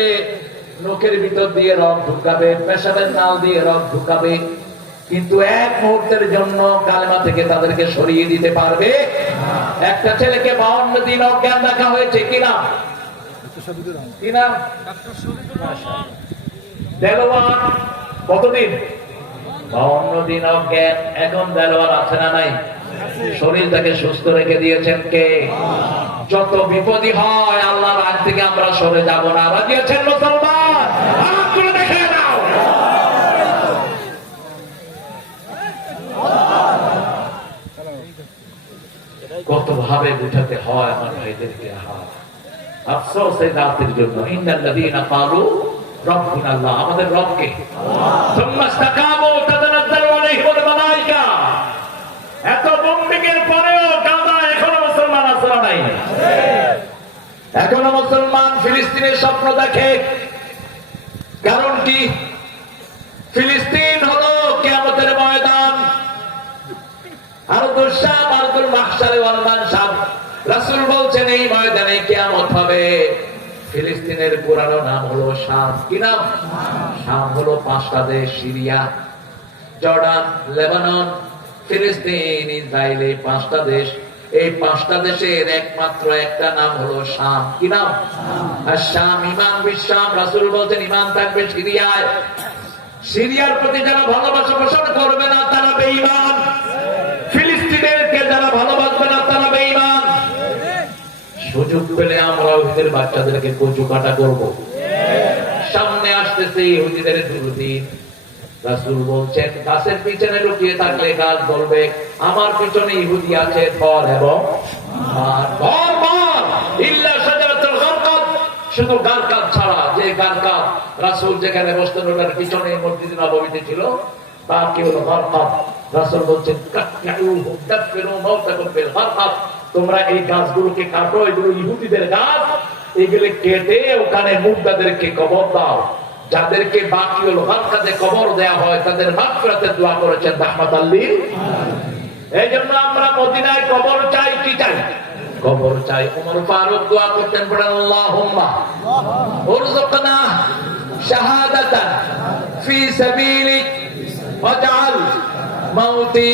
নখের ভিতর দিয়ে রক ঢুকাবে, পেশাবের নাল দিয়ে রক ঢুকাবে, কিন্তু এক মুহূর্তের জন্য কালেমা থেকে তাদেরকে সরিয়ে দিতে পারবে। একটা ছেলেকে 52 দিন অজ্ঞান রাখা হয়েছে, কিনা কিনা দেলোয়ার কতদিন? 52 দিন অজ্ঞান। এখন দেলোয়ার আছে না নাই? শরীরটাকে সুস্থ রেখে দিয়েছেন কে? যত বিপদই হয় আল্লাহর আইন থেকে আমরা সরে যাব না। রাজি আছেন মুসলমান? হাত তুলে দেখে নাও। কত ভাবে বুঝাতে হয় আমার ভাইদেরকে। আফসোস এই রাতের জন্য। ইন্নাল্লাযীনা ক্বালু রাব্বুনা আল্লাহ, আমাদের রবকে। সুম্মা ইসতাকামু তাতানাজ্জালু আলাইহিমুল মালায়েকা। এত বোম্বিং এর পরেও গাদা এখনো মুসলমান আছে না নাই? এখনো মুসলমান ফিলিস্তিনের স্বপ্ন দেখে। কারণ কি? ফিলিস্তিন হলো কিয়ামতের ময়দান। আরদুল শাম, আরদুল মাহশারে ওয়াল মানশাব। রাসূল বলছেন এই ময়দানে কিয়ামত হবে। ফিলিস্তিনের পুরানো নাম হলো শাম। কি নাম? শাম হলো 5টা দেশ, সিরিয়া, জর্ডান, লেবানন, ফিলিস্তিন, ইসরায়েল, 5টা দেশ। এই 5টা দেশের একমাত্র একটা নাম হলো শাম। কি নাম? আর শাম, ইমান বিশাম। রাসূল বলছেন ইমান থাকবে সিরিয়ায়। সিরিয়ার প্রতি যারা ভালোবাসা পোষণ করবে না তারা বেঈমান। ফিলিস্তিনকে যারা ভালোবাসবে না তারা বেঈমান। সুযোগ পেলে আমরা ওদের বাচ্চাদেরকে কচু কাটা করব। সামনে আসতেছে ইহুদিদের দুর্দিন। রাসূল বলছেন গাছের পিছনে লুকিয়ে থাকলে গাছ বলবে আমার পিছনে ইহুদি আছে, ফল এবং ইল্লা শাজারাতুল গারকাদ, শুধু গারকাদ ছাড়া। যে গারকাদ রাসূল যেখানে বসতেন ওটার পিছনে মসজিদ নববীতে ছিল, তা কি হলো গারকাদ। রাসূল বলছেন কাট্টাউহু তাফিরু মাউতাকুম বিল গারকাদ, তোমরা এই গাছগুলোকে কাটো, এগুলো ইহুদিদের গাছ, এগুলো কেটে ওখানে মুর্দাদেরকে কবর দাও। যাদেরকে বাকিউল গারকাদে কবর দেয়া হয় তাদের মাগফিরাতের দোয়া করেছেন রাহমাতাল লিল। এইজন্য আমরা মদিনায় কবর চাই। কি চাই? কবর চাই। ওমর ফারুক দোয়া করতেন, বলেন আল্লাহুম্মা উরযুকনা শাহাদাতান ফি সাবিলিক ওয়াজআল মাউতি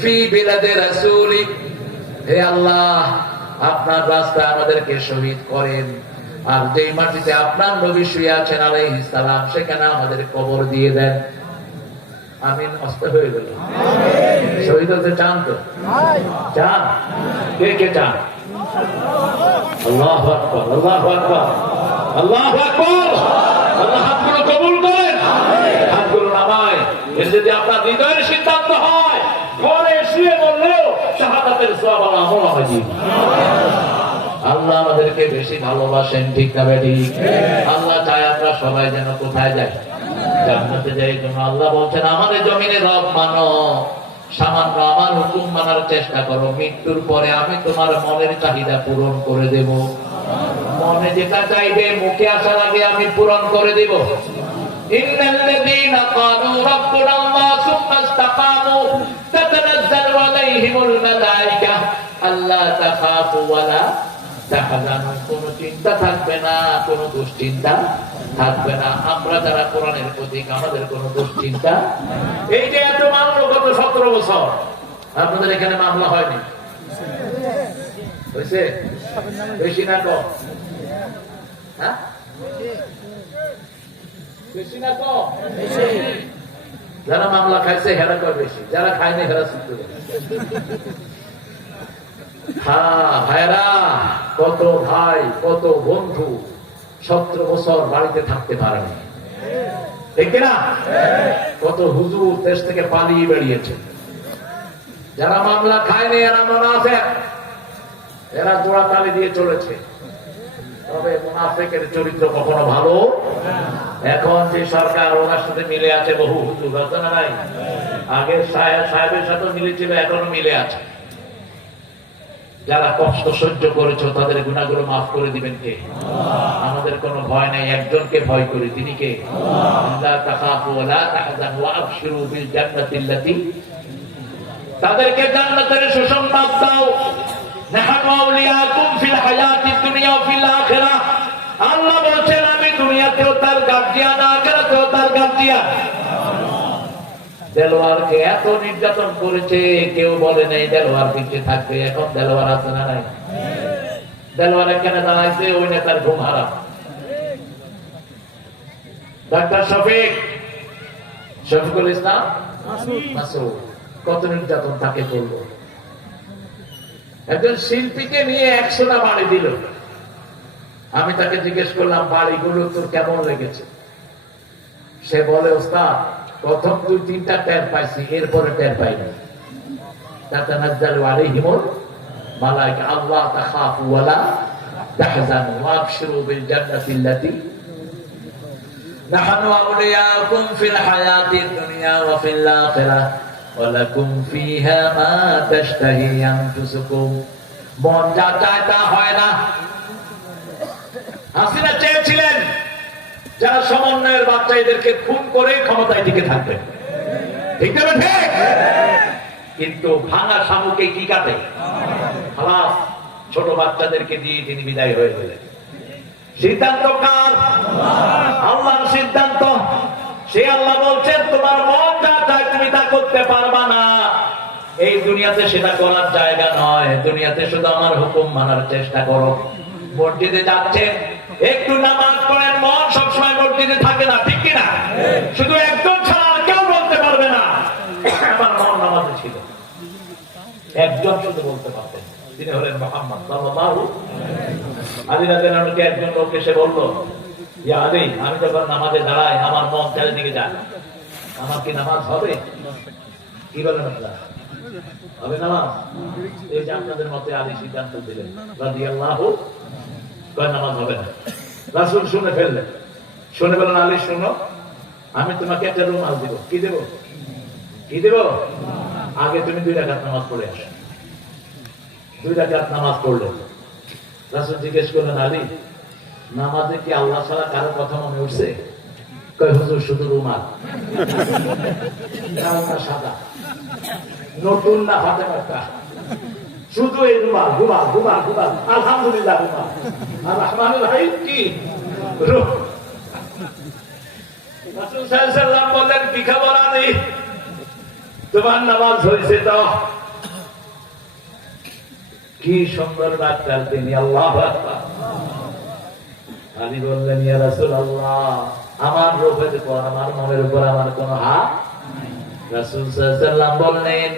ফি বিলাদি রাসূলিক। হে আল্লাহ, আপনার রাস্তায় আমাদেরকে শহীদ করেন, আর যেই মাটিতে আপনার নবী শুয়ে আছেন আলাইহিস সালাম সেখানে আমাদের কবর দিয়ে দেন। আমিন। আস্তে হয়ে গেল। শহীদ হতে চান তো? চান? কে কে চান? আল্লাহু আকবার, আল্লাহু আকবার, আল্লাহু আকবার। আল্লাহ হাতগুলো কবুল করেন, হাতগুলো নামায়। এর যদি আপনার হৃদয়ের সিদ্ধান্ত হয় ঘরে শুয়ে বললেও শাহাদাতের সওয়াব আমল হবে। আল্লাহ আমাদেরকে বেশি ভালোবাসেন, ঠিক না বেটি? আল্লাহ চায় আমরা সবাই যেন কোথায় যাই? জান্নাতে যাই। জন্য আল্লাহ বলছেন আমাদের জমিনে রব মানো, সামান্য আমার হুকুম মানার চেষ্টা করো, মৃত্যুর পরে আমি তোমার মনের চাহিদা পূরণ করে দেব। মনে যেটা চাইবে মুখে আসার আগে আমি পূরণ করে দেব। ইন্নাল্লাযীনা ক্বালু রাব্বুনা আল্লাহ সুম্মা ইসতাকামু তাতানাজ্জালু আলাইহিমুল মালায়েকা আল্লা তাখাফু ওয়া লা তাহজানু। কোনো চিন্তা থাকবে না, কোনো দুশ্চিন্তা থাকবে না। আমরা যারা কোরআনের প্রতীক, আমাদের কোনো দুশ্চিন্তা। এই যে এত মামলা গত 17 বছর আপনাদের এখানে মামলা হয়নি, হয়েছে? বেশি না কম? হ্যাঁ, বেশি না কম? যারা মামলা খাইছে হেরা কয় বেশি, যারা খায়নি হেরা চিন্তা। হ্যাঁ ভাইরা, কত ভাই কত বন্ধু 17 বছর বাড়িতে থাকতে পারেনি, ঠিক না? কত হুজুর দেশ থেকে পালিয়ে বেরিয়েছে। যারা মামলা খায়নি এরা মুনাফিক, এরা জোড়া তালি দিয়ে চলেছে। তবে মুনাফিকের চরিত্র কখনো ভালো। এখন যে সরকার ওনার সাথে মিলে আছে বহু হুজুর, আছে না নাই? আগের সাহেবের সাথে মিলেছিল, এখনো মিলে আছে। যারা কষ্ট সহ্য করেছ তাদের গুনাহগুলো মাফ করে দিবেন কে? আমাদের কোনো ভয় নাই, একজনকে ভয় করি, তিনি কে? লা তাখাফু ওয়া লা তাহজানু ওয়া আবশিরু বিল জান্নাতিল্লাতী, তাদেরকে জান্নাতের সুসংবাদ দাও নাহনু আউলিয়াকুম ফিল হায়াতিদ দুনিয়া ওয়া ফিল আখিরাহ। আল্লাহ বলেন আমি দুনিয়াতেও তার গার্ডিয়ান, আখিরাতেও তার গার্ডিয়ান। দেলোয়ারকে এত নির্যাতন করেছে, কেউ বলে নাই দেলোয়ার পিছিয়ে থাকবে। এখন দেলোয়ার আছে না নাই? দেলোয়ার এখানে দাঁড়াইছে, ওই নেতার ঘুম হারাম। ডাক্তার শফিকুল ইসলাম মাসুদ কত নির্যাতন তাকে করলো। একজন শিল্পীকে নিয়ে 100টা বাড়ি দিল। আমি তাকে জিজ্ঞেস করলাম বাড়িগুলো তোর কেমন লেগেছে? সে বলে ওস্তাদ প্রথম 2-3টা টের পাইছি, এরপরে টের পাইনি। তাতানাজ্জালু আলাইহিমুল মালায়েকা আল্লাহ তাখাফু ওয়া লা তাহজানু ওয়াবশিরু বিল জান্নাতি আল্লাতী নাহনু আউলিয়াকুম ফিল হায়াতিদ দুনিয়া ওয়া ফিল আখিরাহ ওয়া লাকুম ফিহা মা তাশতাহি আনফুসুকুম। মন যা চায় তা হয় না। হাসিনা চেয়েছিলেন যারা সমন্বয়ের বাচ্চা এদেরকে খুন করে ক্ষমতায় টিকে থাকবে, ঠিক না? ঠিক। কিন্তু ভাঙা শামুকে কি কাটে? খালাস, ছোট বাচ্চাদেরকে দিয়ে তিনি বিদায় হয়ে গেলেন। সিদ্ধান্ত কার? আল্লাহর সিদ্ধান্ত। সে আল্লাহ বলছেন তোমার মন যা চায় তুমি তা করতে পারবা না। এই দুনিয়াতে সেটা করার জায়গা নয়। দুনিয়াতে শুধু আমার হুকুম মানার চেষ্টা করো। মসজিদে যাচ্ছেন, একটু নামাজ পড়েন, মন সবসময় মসজিদে থাকে না, ঠিক কিনা? শুধু একজন ছাড়া আর কেউ বলতে পারবে না আমার মন নামাজে ছিল। একজন শুধু বলতে পারতেন, তিনি হলেন মুহাম্মদ সাল্লাল্লাহু আলাইহি ওয়াসাল্লাম। একজন লোক এসে বলল, ইয়া আলী, আমি যখন নামাজে দাঁড়াই আমার মন চারিদিকে যায়, আমার কি নামাজ হবে? কি বলেন আপনারা, হবে নামাজ? এই যে আপনাদের মতে আলী সিদ্ধান্ত দিলেন রাদিয়াল্লাহু, কয় নামাজ হবে না। রাসূল শুনে ফেললেন, শুনে বলেন আলী শোনো, আমি তোমাকে একটা রুমাল দিব। কি দেব? কি দেব? আগে তুমি 2 রাকাত নামাজ পড়ে আসো। 2 রাকাত নামাজ পড়লেন। রাসূল জিজ্ঞেস করলেন আলী, নামাজে কি আল্লাহ ছাড়া কারো কথা মনে উঠছে? কয় হুজুর শুধু রুমাল। সাদা নতুন না ফাতেমাটা, শুধু এই রুমাল, রুমাল রুমাল রুমাল। আলহামদুলিল্লাহ রুমাল। আর রহমানুর রহিম কি? রাসূল সাল্লাল্লাহু আলাইহি ওয়াসাল্লাম বললেন কি খবর আলী, তোমার নামাজ হয়েছে তো? কি সুন্দর ডাক্তার তিনি, আল্লাহু আকবার। আলী বললেন ইয়া রাসূলুল্লাহ, আমার রূহের উপর, আমার মনের উপর আমার কোনো হাত নাই। রাসূল সাল্লাল্লাহু আলাইহি ওয়াসাল্লাম বললেন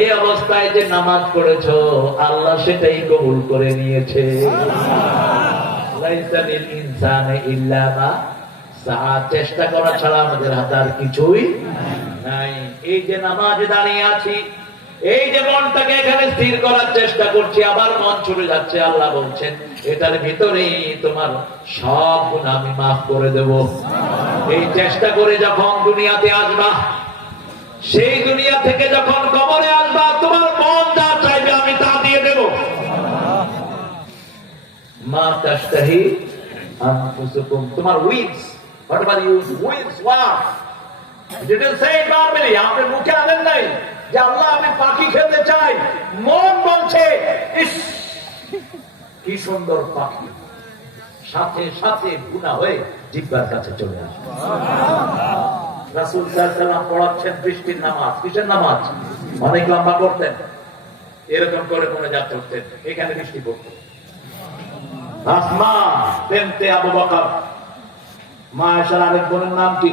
এই অবস্থায় যে নামাজ পড়েছো আল্লাহ সেটাই কবুল করে নিয়েছে। লাইসা লিল ইনসানি ইল্লা মা সাআ, চেষ্টা করা ছাড়া আমাদের হাতে আর কিছুই নাই। এই যে নামাজে দাঁড়িয়ে আছি, এই যে মনটাকে এখানে স্থির করার চেষ্টা করছি, আবার মন ছুটে যাচ্ছে, আল্লাহ বলছেন এটার ভিতরেই তোমার সব গুনাহ আমি মাফ করে দেব। এই চেষ্টা করে যখন দুনিয়াতে আসবা, সেই দুনিয়া থেকে যখন কবরে আসবা, তোমার মন যা চাইবে আমি তা দিয়ে দেব। মা তাশতাহি আনফুসুকুম, তোমার Wills, whatever you wills want, you didn't say it verbally, আপনি মুখে আনেন নাই যে আল্লাহ আমি পাখি খেতে চাই, মন বলছে ইস কি সুন্দর পাখি, সাথে সাথে গুনাহ হয়ে জিহ্বার কাছে চলে আসে। রাসূল সাল্লাল্লাহু আলাইহি ওয়াসাল্লাম পড়াচ্ছেন বৃষ্টির নামাজ। কিসের নামাজ? অনেক লম্বা করতেন, এরকম করে মনে যা করতেন, এখানে বৃষ্টি পড়তো। আসমা বিনতে আবু বকর, মা আয়েশার আরেক বোনের নাম কি?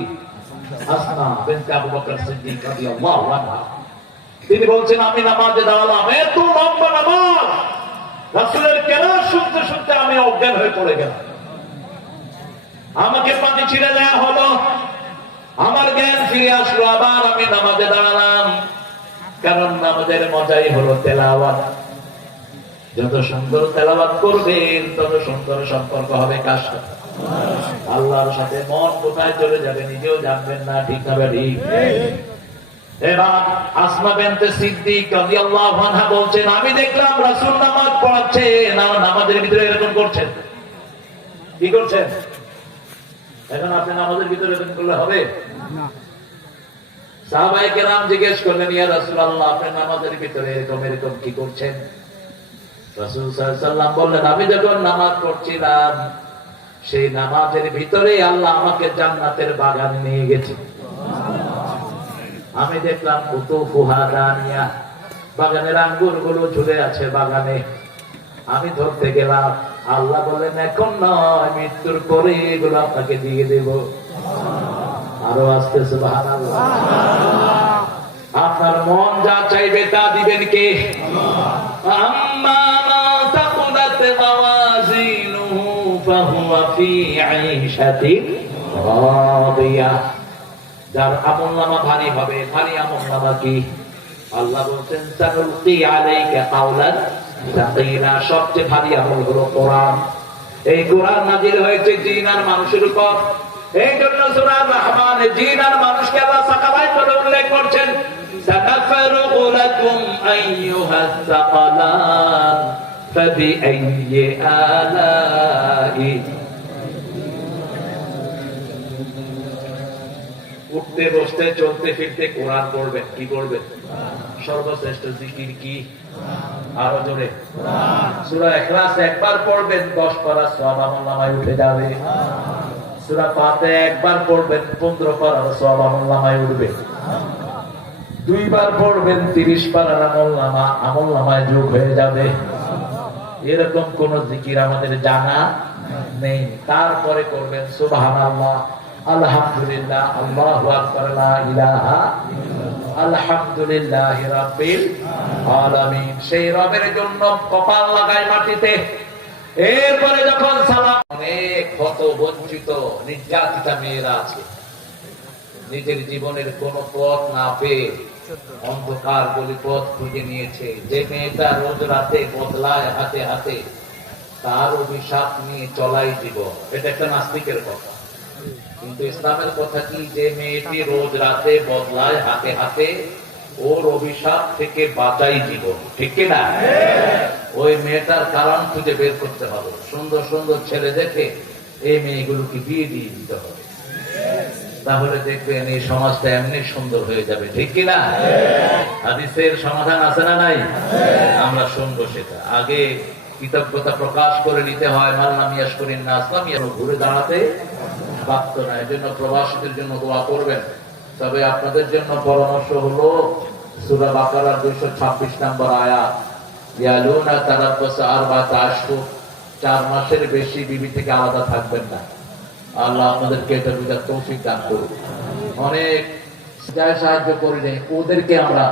আসমা বিনতে আবু বকর সিদ্দিক রাদিয়াল্লাহু আনহা। তিনি বলছেন আমি নামাজে দাঁড়ালাম, এত লম্বা নামাজ, রাসূলের কেরাত শুনতে শুনতে আমি অজ্ঞান হয়ে পড়ে গেলাম। আমাকে পানি ছিঁড়ে দেয়া হলো, আমার জ্ঞান ফিরে আসলো, আবার আমি নামাজে দাঁড়ালাম। কারণ নামাজের মজাই হলো তেলাওয়াত। যত সুন্দর তেলাওয়াত করবেন তত সুন্দর সম্পর্ক হবে কার সাথে? আল্লাহর সাথে। মন কোথায় চলে যাবে নিজেও জানবেন না, ঠিক না ঠিক? এবার আসমা বিনতে সিদ্দিক রাদিয়াল্লাহু আনহা বলছেন আমি দেখলাম রাসূল নামাজ পড়াচ্ছেন, আর নামাজের ভিতরে এরকম করছেন। কি করছেন? এখন আপনি নামাজের ভিতরে এরকম করলে হবে না। সাহাবায়ে কেরাম জিজ্ঞেস করলেন ইয়া রাসূলুল্লাহ, আপনি নামাজের ভিতরে এরকম এরকম কি করছেন? রাসূল সাল্লাল্লাহু আলাইহি ওয়াসাল্লাম বললেন, আমি যখন নামাজ পড়ছিলাম সেই নামাজের ভিতরে আল্লাহ আমাকে জান্নাতের বাগানে নিয়ে গেছে। আমি দেখলাম কুতুফুহা দানিয়া, বাগানের আঙ্গুর গুলো ঝুলে আছে বাগানে। আমি ধরতে গেলাম, আল্লাহ বললেন এখন নয়, মৃত্যুর পরে এগুলো আপনাকে দিয়ে দেব। আরো আসতে সুবহানাল্লাহ। আপনার মন যা চাইবে তা দিবেন কে? আম্মা মা তাকুলাত মাওয়াজিনুহু ফাহুয়া ফি আইশাতিন রাদিয়া। যার আমলনামা ভারী হবে, ভারী আমলনামা কি? আল্লাহ বলেন সানুলকি আলাইকা কাওলান সাকিলা। সবচেয়ে ভারী আমল হলো কোরআন। এই কোরআন নাযিল হয়েছে জিন আর মানুষের উপর। এই জন্য সূরা রহমানে জিন আর মানুষকে আল্লাহ সাকালাই করে উল্লেখ করছেন, সানাফরুগু লাকুম আইয়ুহাস সাকালান ফাবিআইয়ি আলাই। উঠতে বসতে চলতে ফিরতে কোরআন পড়বেন। কি পড়বেন? সর্বশ্রেষ্ঠ জিকির কি? আরো জোরে। সূরা ইখলাস একবার পড়বেন 10 পারা সওয়াব আমলনামায় উঠে যাবে। সূরা ফাতিহা একবার পড়বেন 15 পারার সওয়াব আমলনামায় উঠবে। দুইবার পড়বেন 30 পারার আমলনামায় যোগ হয়ে যাবে। এরকম কোন জিকির আমাদের জানা নেই। তারপরে করবেন সুবহানাল্লাহ, আলহামদুলিল্লাহ, আল্লাহু আকবার, লা ইলাহা আলহামদুলিল্লাহি রাব্বিল আলামিন। সেই রবের জন্য কপাল লাগায় মাটিতে। এরপরে যখন সালাম, অনেক হত বঞ্চিত নির্যাতিতা মেয়েরা আছে, নিজের জীবনের কোন পথ না পেয়ে অন্ধকার গলি পথ খুঁজে নিয়েছে। যে মেয়েটা রোজ রাতে বদলায় হাতে হাতে, তার অভিশাপ নিয়ে চলাই জীবন। এটা একটা নাস্তিকের কথা, কিন্তু ইসলামের কথা কি? যে মেয়েটি রোজ রাতে বদলায় হাতে হাতে, ওর অভিশাপ থেকে বাঁচাই জীবন। ঠিক কিনা? ওই মেয়েটার কারণ খুঁজে বের করতে হবে। সুন্দর সুন্দর ছেলে দেখে এই মেয়েগুলোকে বিয়ে দিয়ে দিতে হবে। তাহলে দেখবেন এই সমাজটা এমনি সুন্দর হয়ে যাবে। ঠিক কিনা? হাদিসের সমাধান আছে না নাই? আমরা শুনবো সেটা। আগে কৃতজ্ঞতা প্রকাশ করে নিতে হয়। মাল্লাম ইয়াশকুরিন নাস লাম ইয়ারু, ঘুরে দাঁড়াতে বাধ্য না। এই জন্য প্রবাসীদের জন্য দোয়া করবেন। তবে আপনাদের জন্য পরামর্শ হলো সূরা বাকারার 226 নম্বর আয়াত, ইয়ালুনা তারাব্বাসা আরবাতা আশহুর, 4 মাসের বেশি বিবি থেকে আলাদা থাকবেন না। আল্লাহ আপনাদেরকে এটা বুঝার তৌফিক দান করুন। অনেক সাহায্য করি নেই, ওদেরকে আমরা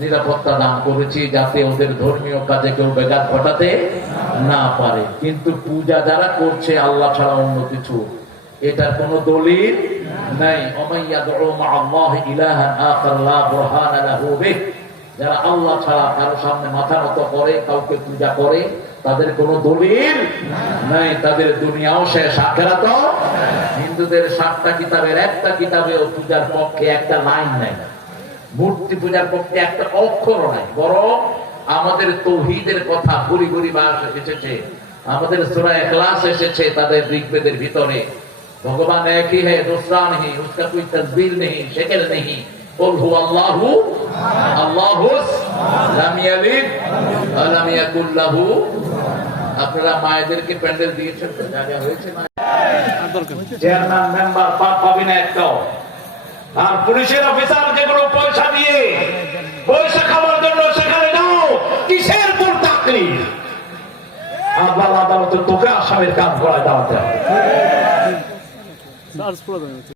নিরাপত্তা দান করেছি যাতে ওদের ধর্মীয় কাজে কেউ ব্যাঘাত ঘটাতে না পারে। কিন্তু পূজা যারা করছে আল্লাহ ছাড়া অন্য কিছু, এটার কোন দলিল নাই। যারা আল্লাহ ছাড়া কারো সামনে মাথা নত করে, কাউকে পূজা করে, তাদের কোন দলিল নাই। তাদের দুনিয়াও শেষ, আখিরাতও। হিন্দুদের 7টা কিতাবের একটা কিতাবেও পূজার পক্ষে একটা লাইন নাই, মূর্তি পূজার পক্ষে একটা অক্ষরও নাই। বরং আমাদের তাওহীদের কথা গুরি গুরি বাস এসেছে, আমাদের সূরা ইখলাস এসেছে তাদের ঋগ্বেদের ভিতরে। भगवान एक ही है, दूसरा नहीं, उसका कोई तस्वीर नहीं, शक्ल नहीं। कुल हुवल्लाहु अल्लाहुस लम यलिद व लम यकुल लाहु। আপনারা মায়েদেরকে প্যান্ডেল দিয়েছেন তো? জায়গা হয়েছে না? চেয়ারম্যান মেম্বার পাবি না একটাও। আর পুলিশের অফিসার যেগুলো পয়সা দিয়ে পয়সা খাওয়ার জন্য সেখানে যাও, কিসের তোর চাকরি? আল্লাহ আদালতে তোকে আসামের কাজ করায় দাওয়াতে হবে।